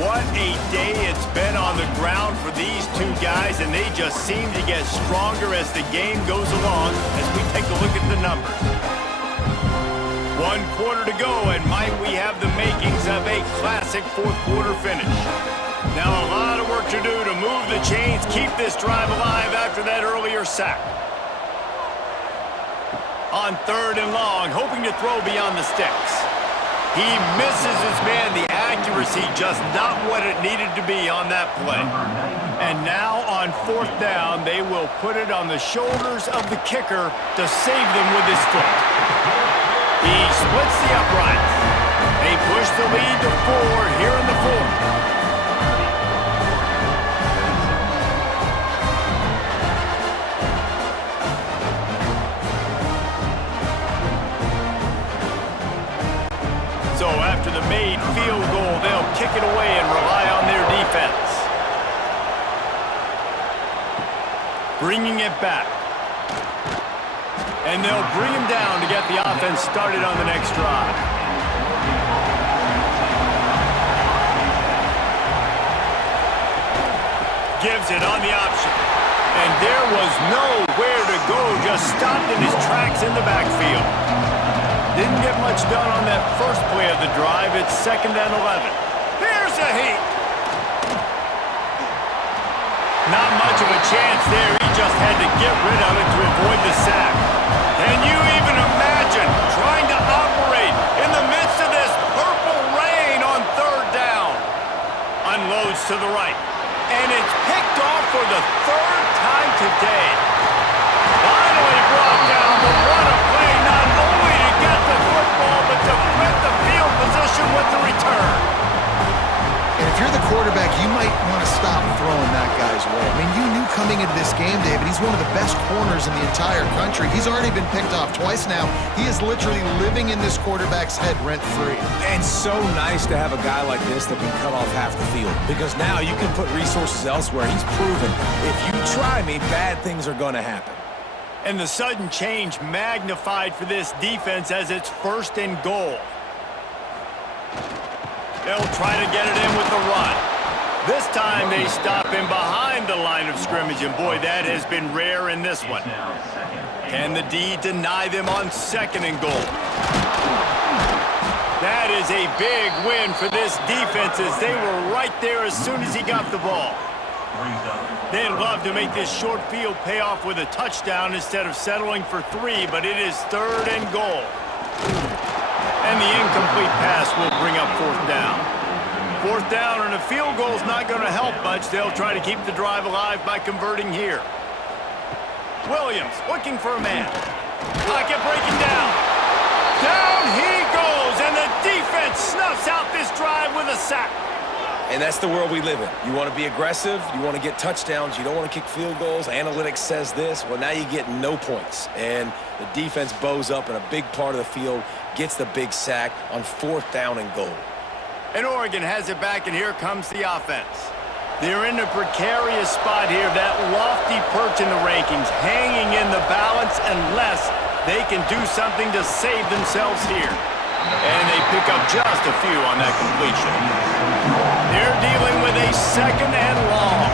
What a day it's been on the ground for these two guys, and they just seem to get stronger as the game goes along as we take a look at the numbers. 1 quarter to go, and might we have the makings of a classic fourth quarter finish. Now a lot of work to do to move the chains, keep this drive alive after that earlier sack. On third and long, hoping to throw beyond the sticks. He misses his man. The accuracy just not what it needed to be on that play. And now on fourth down, they will put it on the shoulders of the kicker to save them with his foot. He splits the uprights. They push the lead to 4 here in the fourth. So after the made field goal, they'll kick it away and rely on their defense. Bringing it back. And they'll bring him down to get the offense started on the next drive. Gives it on the option. And there was nowhere to go, just stopped in his tracks in the backfield. Didn't get much done on that first play of the drive. It's 2nd and 11. Here's a heat. Not much of a chance there. He just had to get rid of it to avoid the sack. Can you even imagine trying to operate in the midst of this purple rain on third down? Unloads to the right. And it's picked off for the 3rd time today. Finally brought down, but what a play, not only to get the football, but to flip the field position with the return. And if you're the quarterback, you might want to stop throwing that guy's way. I mean, you knew coming into this game, David, he's one of the best corners in the entire country. He's already been picked off twice now. He is literally living in this quarterback's head rent-free. And so nice to have a guy like this that can cut off half the field, because now you can put resources elsewhere. He's proven if you try me, bad things are going to happen. And the sudden change magnified for this defense as it's 1st and goal. They'll try to get it in with the run. This time they stop him behind the line of scrimmage, and boy, that has been rare in this one. Can the D deny them on 2nd and goal? That is a big win for this defense, as they were right there as soon as he got the ball. They'd love to make this short field pay off with a touchdown instead of settling for 3, but it is 3rd and goal. And the incomplete pass will bring up 4th down. 4th down and a field goal is not going to help much. They'll try to keep the drive alive by converting here. Williams looking for a man. Pocket breaking down. Down he goes, and the defense snuffs out this drive with a sack. And that's the world we live in. You want to be aggressive, you want to get touchdowns, you don't want to kick field goals. Analytics says this. Well, now you get no points. And the defense bows up in a big part of the field, gets the big sack on 4th down and goal. And Oregon has it back, and here comes the offense. They're in a precarious spot here, that lofty perch in the rankings, hanging in the balance unless they can do something to save themselves here. And they pick up just a few on that completion. They're dealing with a 2nd and long.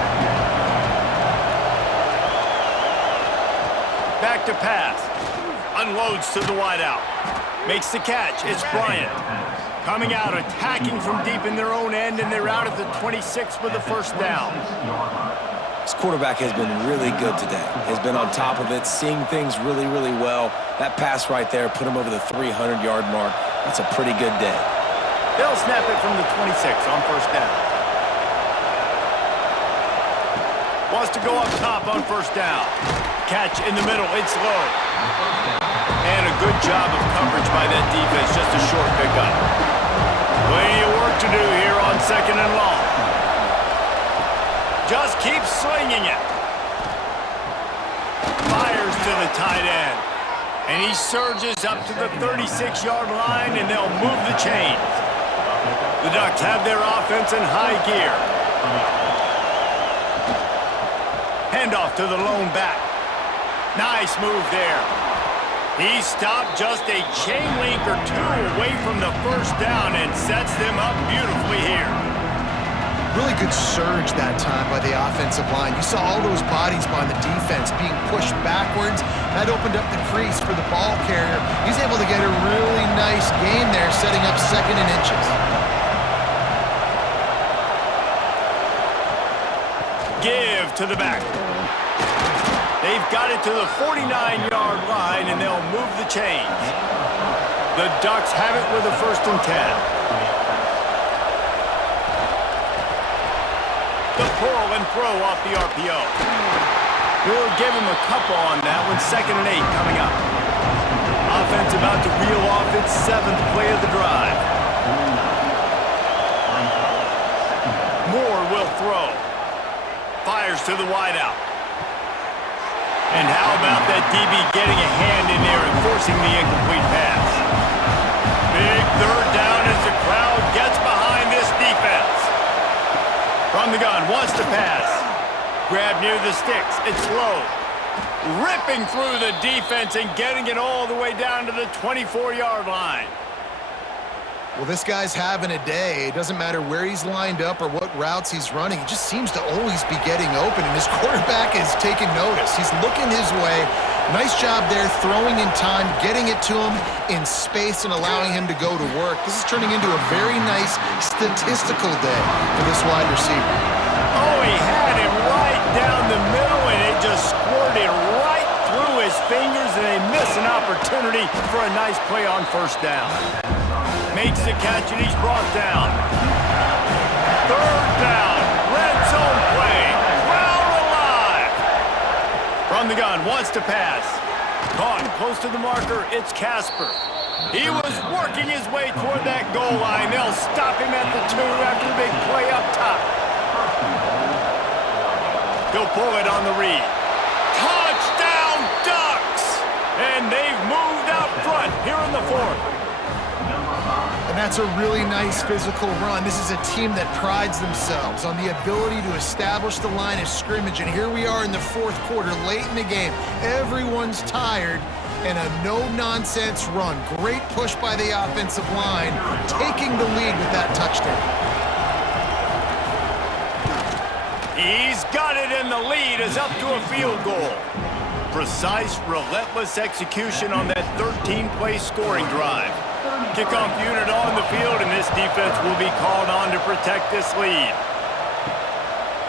Back to pass. Unloads to the wideout. Makes the catch. It's Bryant. Coming out, attacking from deep in their own end, and they're out at the 26 with the 1st down. This quarterback has been really good today. Has been on top of it, seeing things really, really well. That pass right there put him over the 300-yard mark. That's a pretty good day. They'll snap it from the 26 on 1st down. Wants to go up top on 1st down. catch in the middle. It's low. And a good job of coverage by that defense. Just a short pickup. Plenty of work to do here on 2nd and long. Just keep slinging it. Fires to the tight end. And he surges up to the 36-yard line, and they'll move the chains. The Ducks have their offense in high gear. Handoff to the lone back. Nice move there. He stopped just a chain link or two away from the first down and sets them up beautifully here. Really good surge that time by the offensive line. You saw all those bodies behind the defense being pushed backwards. That opened up the crease for the ball carrier. He's able to get a really nice gain there, setting up 2nd and inches. Give to the back. They've got it to the 49-yard line, and they'll move the chains. The Ducks have it with a 1st and 10. The pull and throw off the RPO. We'll give him a couple on that one. 2nd and 8 coming up. Offense about to reel off its 7th play of the drive. Moore will throw. Fires to the wideout. And how about that DB getting a hand in there and forcing the incomplete pass? Big 3rd down as the crowd gets behind this defense. From the gun, wants to pass. Grab near the sticks. It's low. Ripping through the defense and getting it all the way down to the 24-yard line. Well, this guy's having a day. It doesn't matter where he's lined up or what routes he's running. He just seems to always be getting open, and his quarterback is taking notice. He's looking his way. Nice job there, throwing in time, getting it to him in space and allowing him to go to work. This is turning into a very nice statistical day for this wide receiver. Oh, he had it right down the middle, and it just squirted right through his fingers, and they miss an opportunity for a nice play on 1st down. Makes the catch, and he's brought down. 3rd down, red zone play, crowd alive. From the gun, wants to pass. Caught close to the marker, it's Casper. He was working his way toward that goal line. They'll stop him at the 2 after the big play up top. He'll pull it on the read. Touchdown, Ducks! And they've moved out front here in the 4th. And that's a really nice physical run. This is a team that prides themselves on the ability to establish the line of scrimmage. And here we are in the 4th quarter, late in the game. Everyone's tired, and a no-nonsense run. Great push by the offensive line, taking the lead with that touchdown. He's got it, and the lead is up to a field goal. Precise, relentless execution on that 13-play scoring drive. Kickoff unit on the field, and this defense will be called on to protect this lead.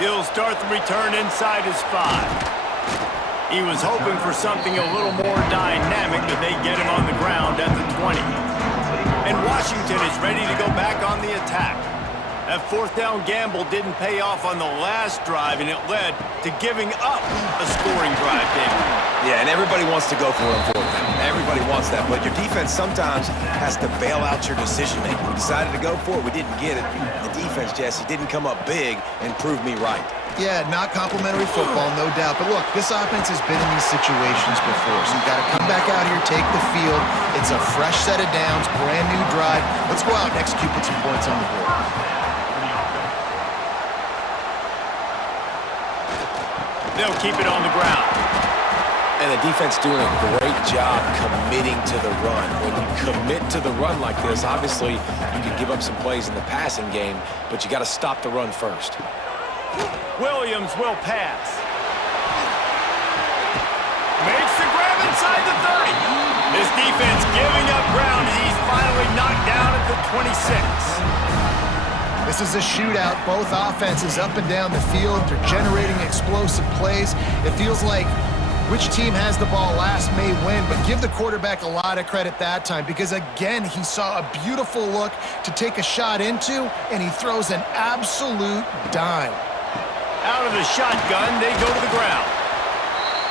He'll start the return inside his 5. He was hoping for something a little more dynamic, but they get him on the ground at the 20. And Washington is ready to go back on the attack. That 4th down gamble didn't pay off on the last drive, and it led to giving up a scoring drive, David. Yeah, and everybody wants to go for it. Everybody wants that, but your defense sometimes has to bail out your decision-making. We decided to go for it. We didn't get it. The defense, Jesse, didn't come up big and prove me right. Yeah, not complimentary football, no doubt. But look, this offense has been in these situations before, so you've got to come back out here, take the field. It's a fresh set of downs, brand new drive. Let's go out and execute, put some points on the board. They'll keep it on the ground. And the defense doing a great job committing to the run. When you commit to the run like this, obviously you can give up some plays in the passing game, but you got to stop the run first. Williams will pass. Makes the grab inside the 30. This defense giving up ground as he's finally knocked down at the 26. This is a shootout. Both offenses up and down the field. They're generating explosive plays. It feels like which team has the ball last may win, but give the quarterback a lot of credit that time because, again, he saw a beautiful look to take a shot into, and he throws an absolute dime. Out of the shotgun, they go to the ground.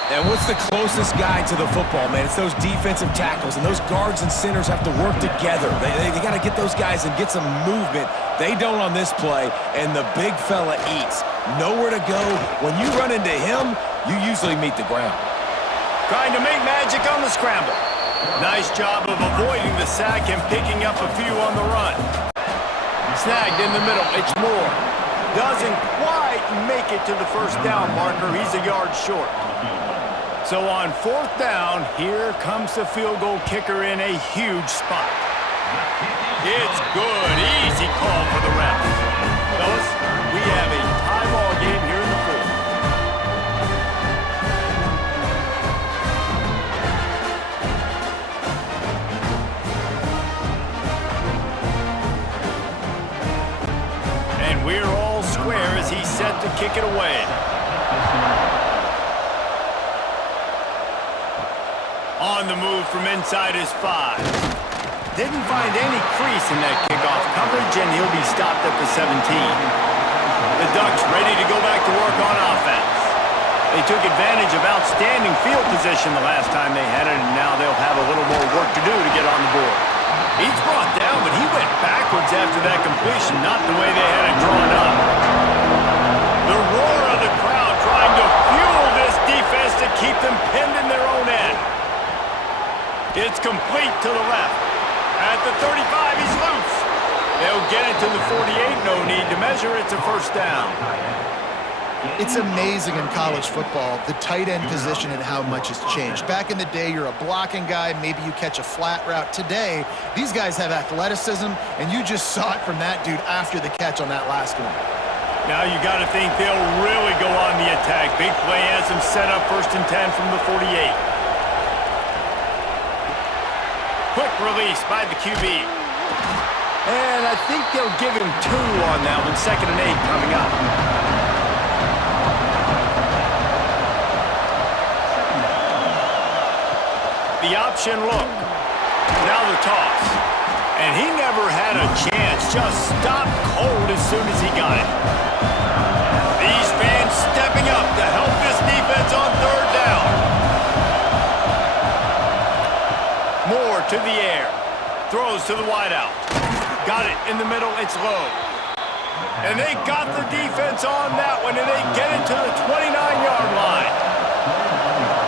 And what's the closest guy to the football, man? It's those defensive tackles, and those guards and centers have to work together. They got to get those guys and get some movement. They don't on this play, and the big fella eats. Nowhere to go. When you run into him, you usually meet the ground. Trying to make magic on the scramble. Nice job of avoiding the sack and picking up a few on the run. Snagged in the middle. It's Moore. Doesn't quite make it to the first down marker. He's a yard short. So on fourth down, here comes the field goal kicker in a huge spot. It's good. Easy call for the ref. Fellas, we have a tie ball game here in the fourth. And we're all square as he's set to kick it away. On the move from inside his 5. Didn't find any crease in that kickoff coverage, and he'll be stopped at the 17. The Ducks ready to go back to work on offense. They took advantage of outstanding field position the last time they had it, and now they'll have a little more work to do to get on the board. He's brought down, but he went backwards after that completion, not the way they had it drawn up. The roar of the crowd trying to fuel this defense to keep them pinned in their own end. It's complete to the left. At the 35, he's loose. They'll get it to the 48. No need to measure. It's a first down. It's amazing in college football, the tight end position and how much has changed. Back in the day, you're a blocking guy. Maybe you catch a flat route. Today, these guys have athleticism, and you just saw it from that dude after the catch on that last one. Now you got to think they'll really go on the attack. Big play has them set up 1st and 10 from the 48. Quick release by the QB. And I think they'll give him 2 on that one. 2nd and 8 coming up. The option look. Now the toss. And he never had a chance. Just stopped cold as soon as he got it. These fans stepping up to help this defense on 3rd down. Moore to the air. Throws to the wideout. Got it in the middle. It's low. And they got the defense on that one, and they get it to the 29-yard line.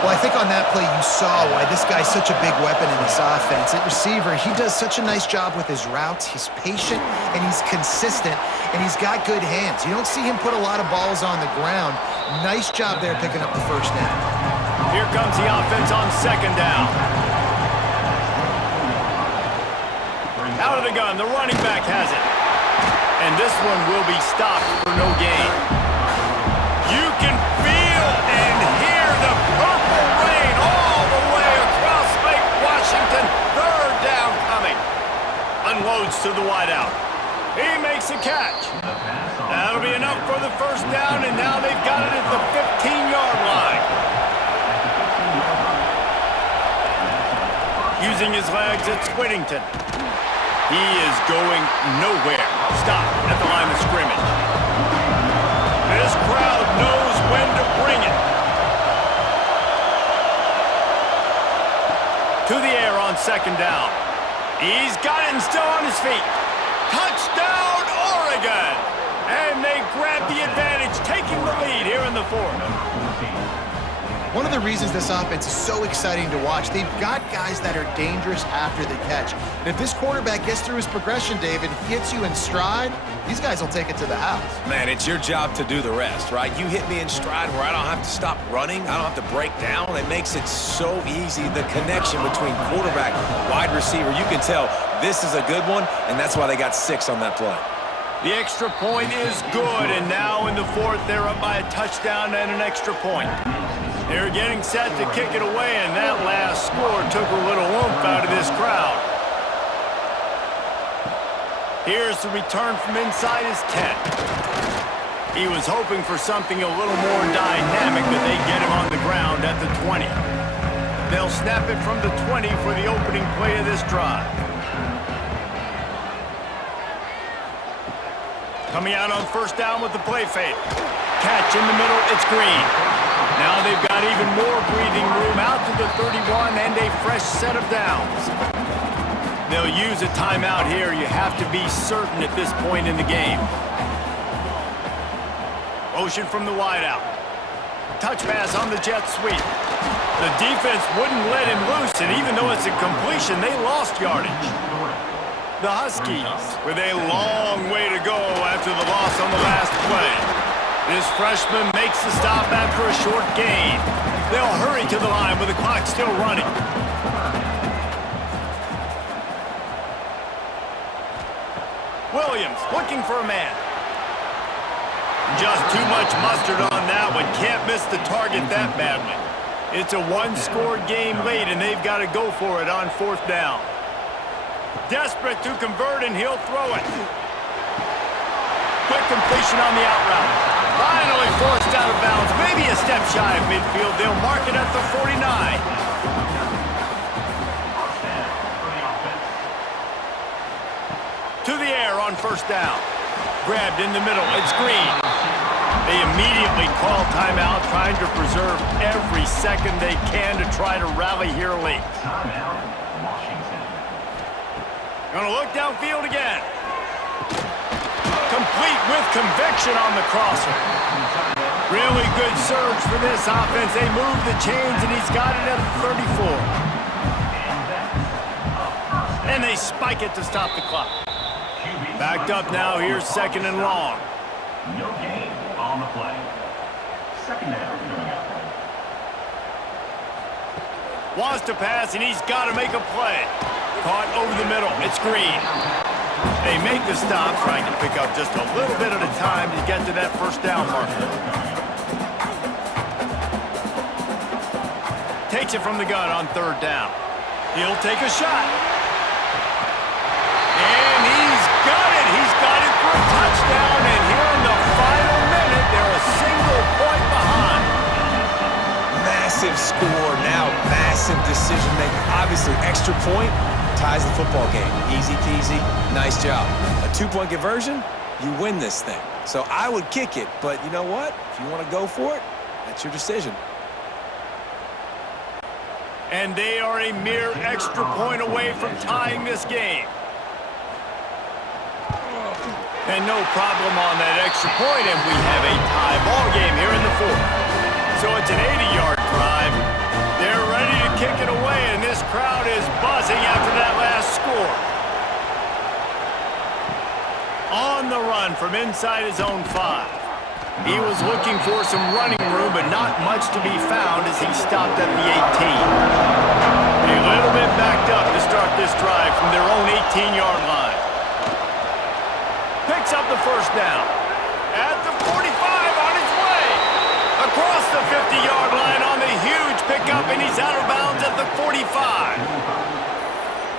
Well, I think on that play you saw why this guy's such a big weapon in this offense. At receiver, he does such a nice job with his routes. He's patient, and he's consistent, and he's got good hands. You don't see him put a lot of balls on the ground. Nice job there picking up the first down. Here comes the offense on 2nd down. Out of the gun, the running back has it. And this one will be stopped for no gain. You can feel and hear the purple rain all the way across Lake Washington. 3rd down coming. Unloads to the wideout. He makes a catch. That'll be enough for the first down, and now they've got it at the 15-yard line. Using his legs, it's Whittington. He is going nowhere. Stop at the line of scrimmage. This crowd knows when to bring it. To the air on 2nd down. He's got it and still on his feet. Touchdown, Oregon! And they grab the advantage, taking the lead here in the 4th. One of the reasons this offense is so exciting to watch, they've got guys that are dangerous after the catch. And if this quarterback gets through his progression, David, hits you in stride, these guys will take it to the house. Man, it's your job to do the rest, right? You hit me in stride where I don't have to stop running. I don't have to break down. It makes it so easy. The connection between quarterback, wide receiver, you can tell this is a good one, and that's why they got 6 on that play. The extra point is good, and now in the 4th, they're up by a touchdown and an extra point. They're getting set to kick it away, and that last score took a little oomph out of this crowd. Here's the return from inside his 10. He was hoping for something a little more dynamic, but they get him on the ground at the 20. They'll snap it from the 20 for the opening play of this drive. Coming out on 1st down with the play fake. Catch in the middle, it's Green. Now they've got even more breathing room out to the 31 and a fresh set of downs. They'll use a timeout here. You have to be certain at this point in the game. Motion from the wideout. Touch pass on the jet sweep. The defense wouldn't let him loose, and even though it's a completion, they lost yardage. The Huskies with a long way to go after the loss on the last play. This freshman makes the stop after a short gain. They'll hurry to the line with the clock still running. Williams looking for a man. Just too much mustard on that one. Can't miss the target that badly. It's a one-score game late, and they've got to go for it on 4th down. Desperate to convert, and he'll throw it. Quick completion on the out route. Finally forced out of bounds. Maybe a step shy of midfield. They'll mark it at the 49. To the air on 1st down. Grabbed in the middle. It's Green. They immediately call timeout, trying to preserve every second they can to try to rally here late. Gonna look downfield again. Complete with conviction on the crosser. Really good surge for this offense. They move the chains, and he's got it at 34. And they spike it to stop the clock. Backed up now. Here's 2nd and long. No gain on the play. 2nd down. Wants to pass, and he's got to make a play. Caught over the middle. It's Green. They make the stop, trying to pick up just a little bit at a time to get to that 1st down marker. Takes it from the gun on 3rd down. He'll take a shot. And he's got it. He's got it for a touchdown. And here in the final minute, they're a single point behind. Massive score, now massive decision making. Obviously, extra point ties the football game. Easy peasy, nice job. A 2-point conversion, you win this thing. So I would kick it, but you know what? If you want to go for it, that's your decision. And they are a mere extra point away from tying this game. And no problem on that extra point, and we have a tie ball game here in the 4th. So it's an 80-yard drive. They're ready to kick it away, and this crowd is buzzing after that last score. On the run from inside his own 5. He was looking for some running room, but not much to be found as he stopped at the 18. A little bit backed up to start this drive from their own 18-yard line. Picks up the 1st down. At the 45, on his way. Across the 50-yard line on the huge pickup, and he's out of bounds at the 45.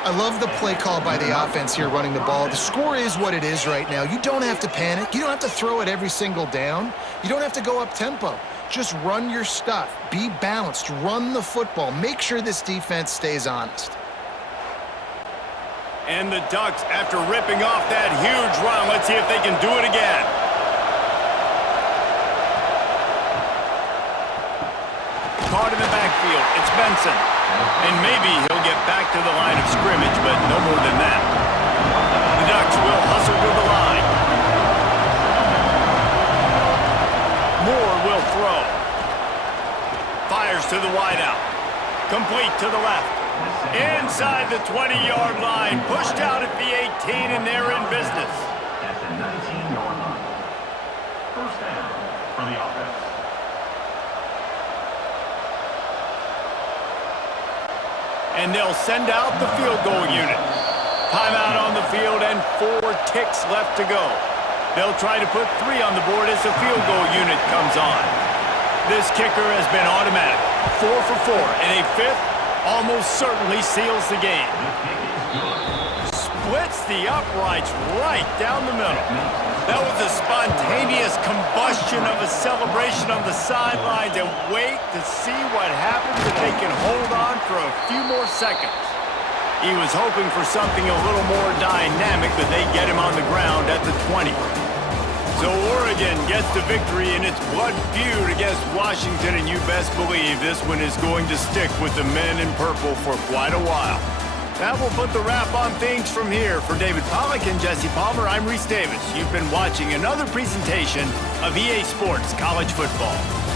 I love the play call by the offense here running the ball. The score is what it is right now. You don't have to panic. You don't have to throw it every single down. You don't have to go up tempo. Just run your stuff. Be balanced. Run the football. Make sure this defense stays honest. And the Ducks, after ripping off that huge run, let's see if they can do it again. Caught in the backfield. It's Benson. And maybe he'll get back to the line of scrimmage, but no more than that. The Ducks will hustle to the line. Moore will throw. Fires to the wideout. Complete to the left. Inside the 20-yard line. Pushed out at the 18, and they're in business. At the 19-yard line. 1st down for the offense. And they'll send out the field goal unit. Timeout on the field and 4 ticks left to go. They'll try to put 3 on the board as the field goal unit comes on. This kicker has been automatic. 4 for 4, and a 5th almost certainly seals the game. Splits the uprights right down the middle. That was a spontaneous combustion of a celebration on the sidelines, and wait to see what happens if they can hold on for a few more seconds. He was hoping for something a little more dynamic, but they get him on the ground at the 20. So we're Oregon gets the victory in its blood feud against Washington, and you best believe this one is going to stick with the men in purple for quite a while. That will put the wrap on things from here. For David Pollack and Jesse Palmer, I'm Reese Davis. You've been watching another presentation of EA Sports College Football.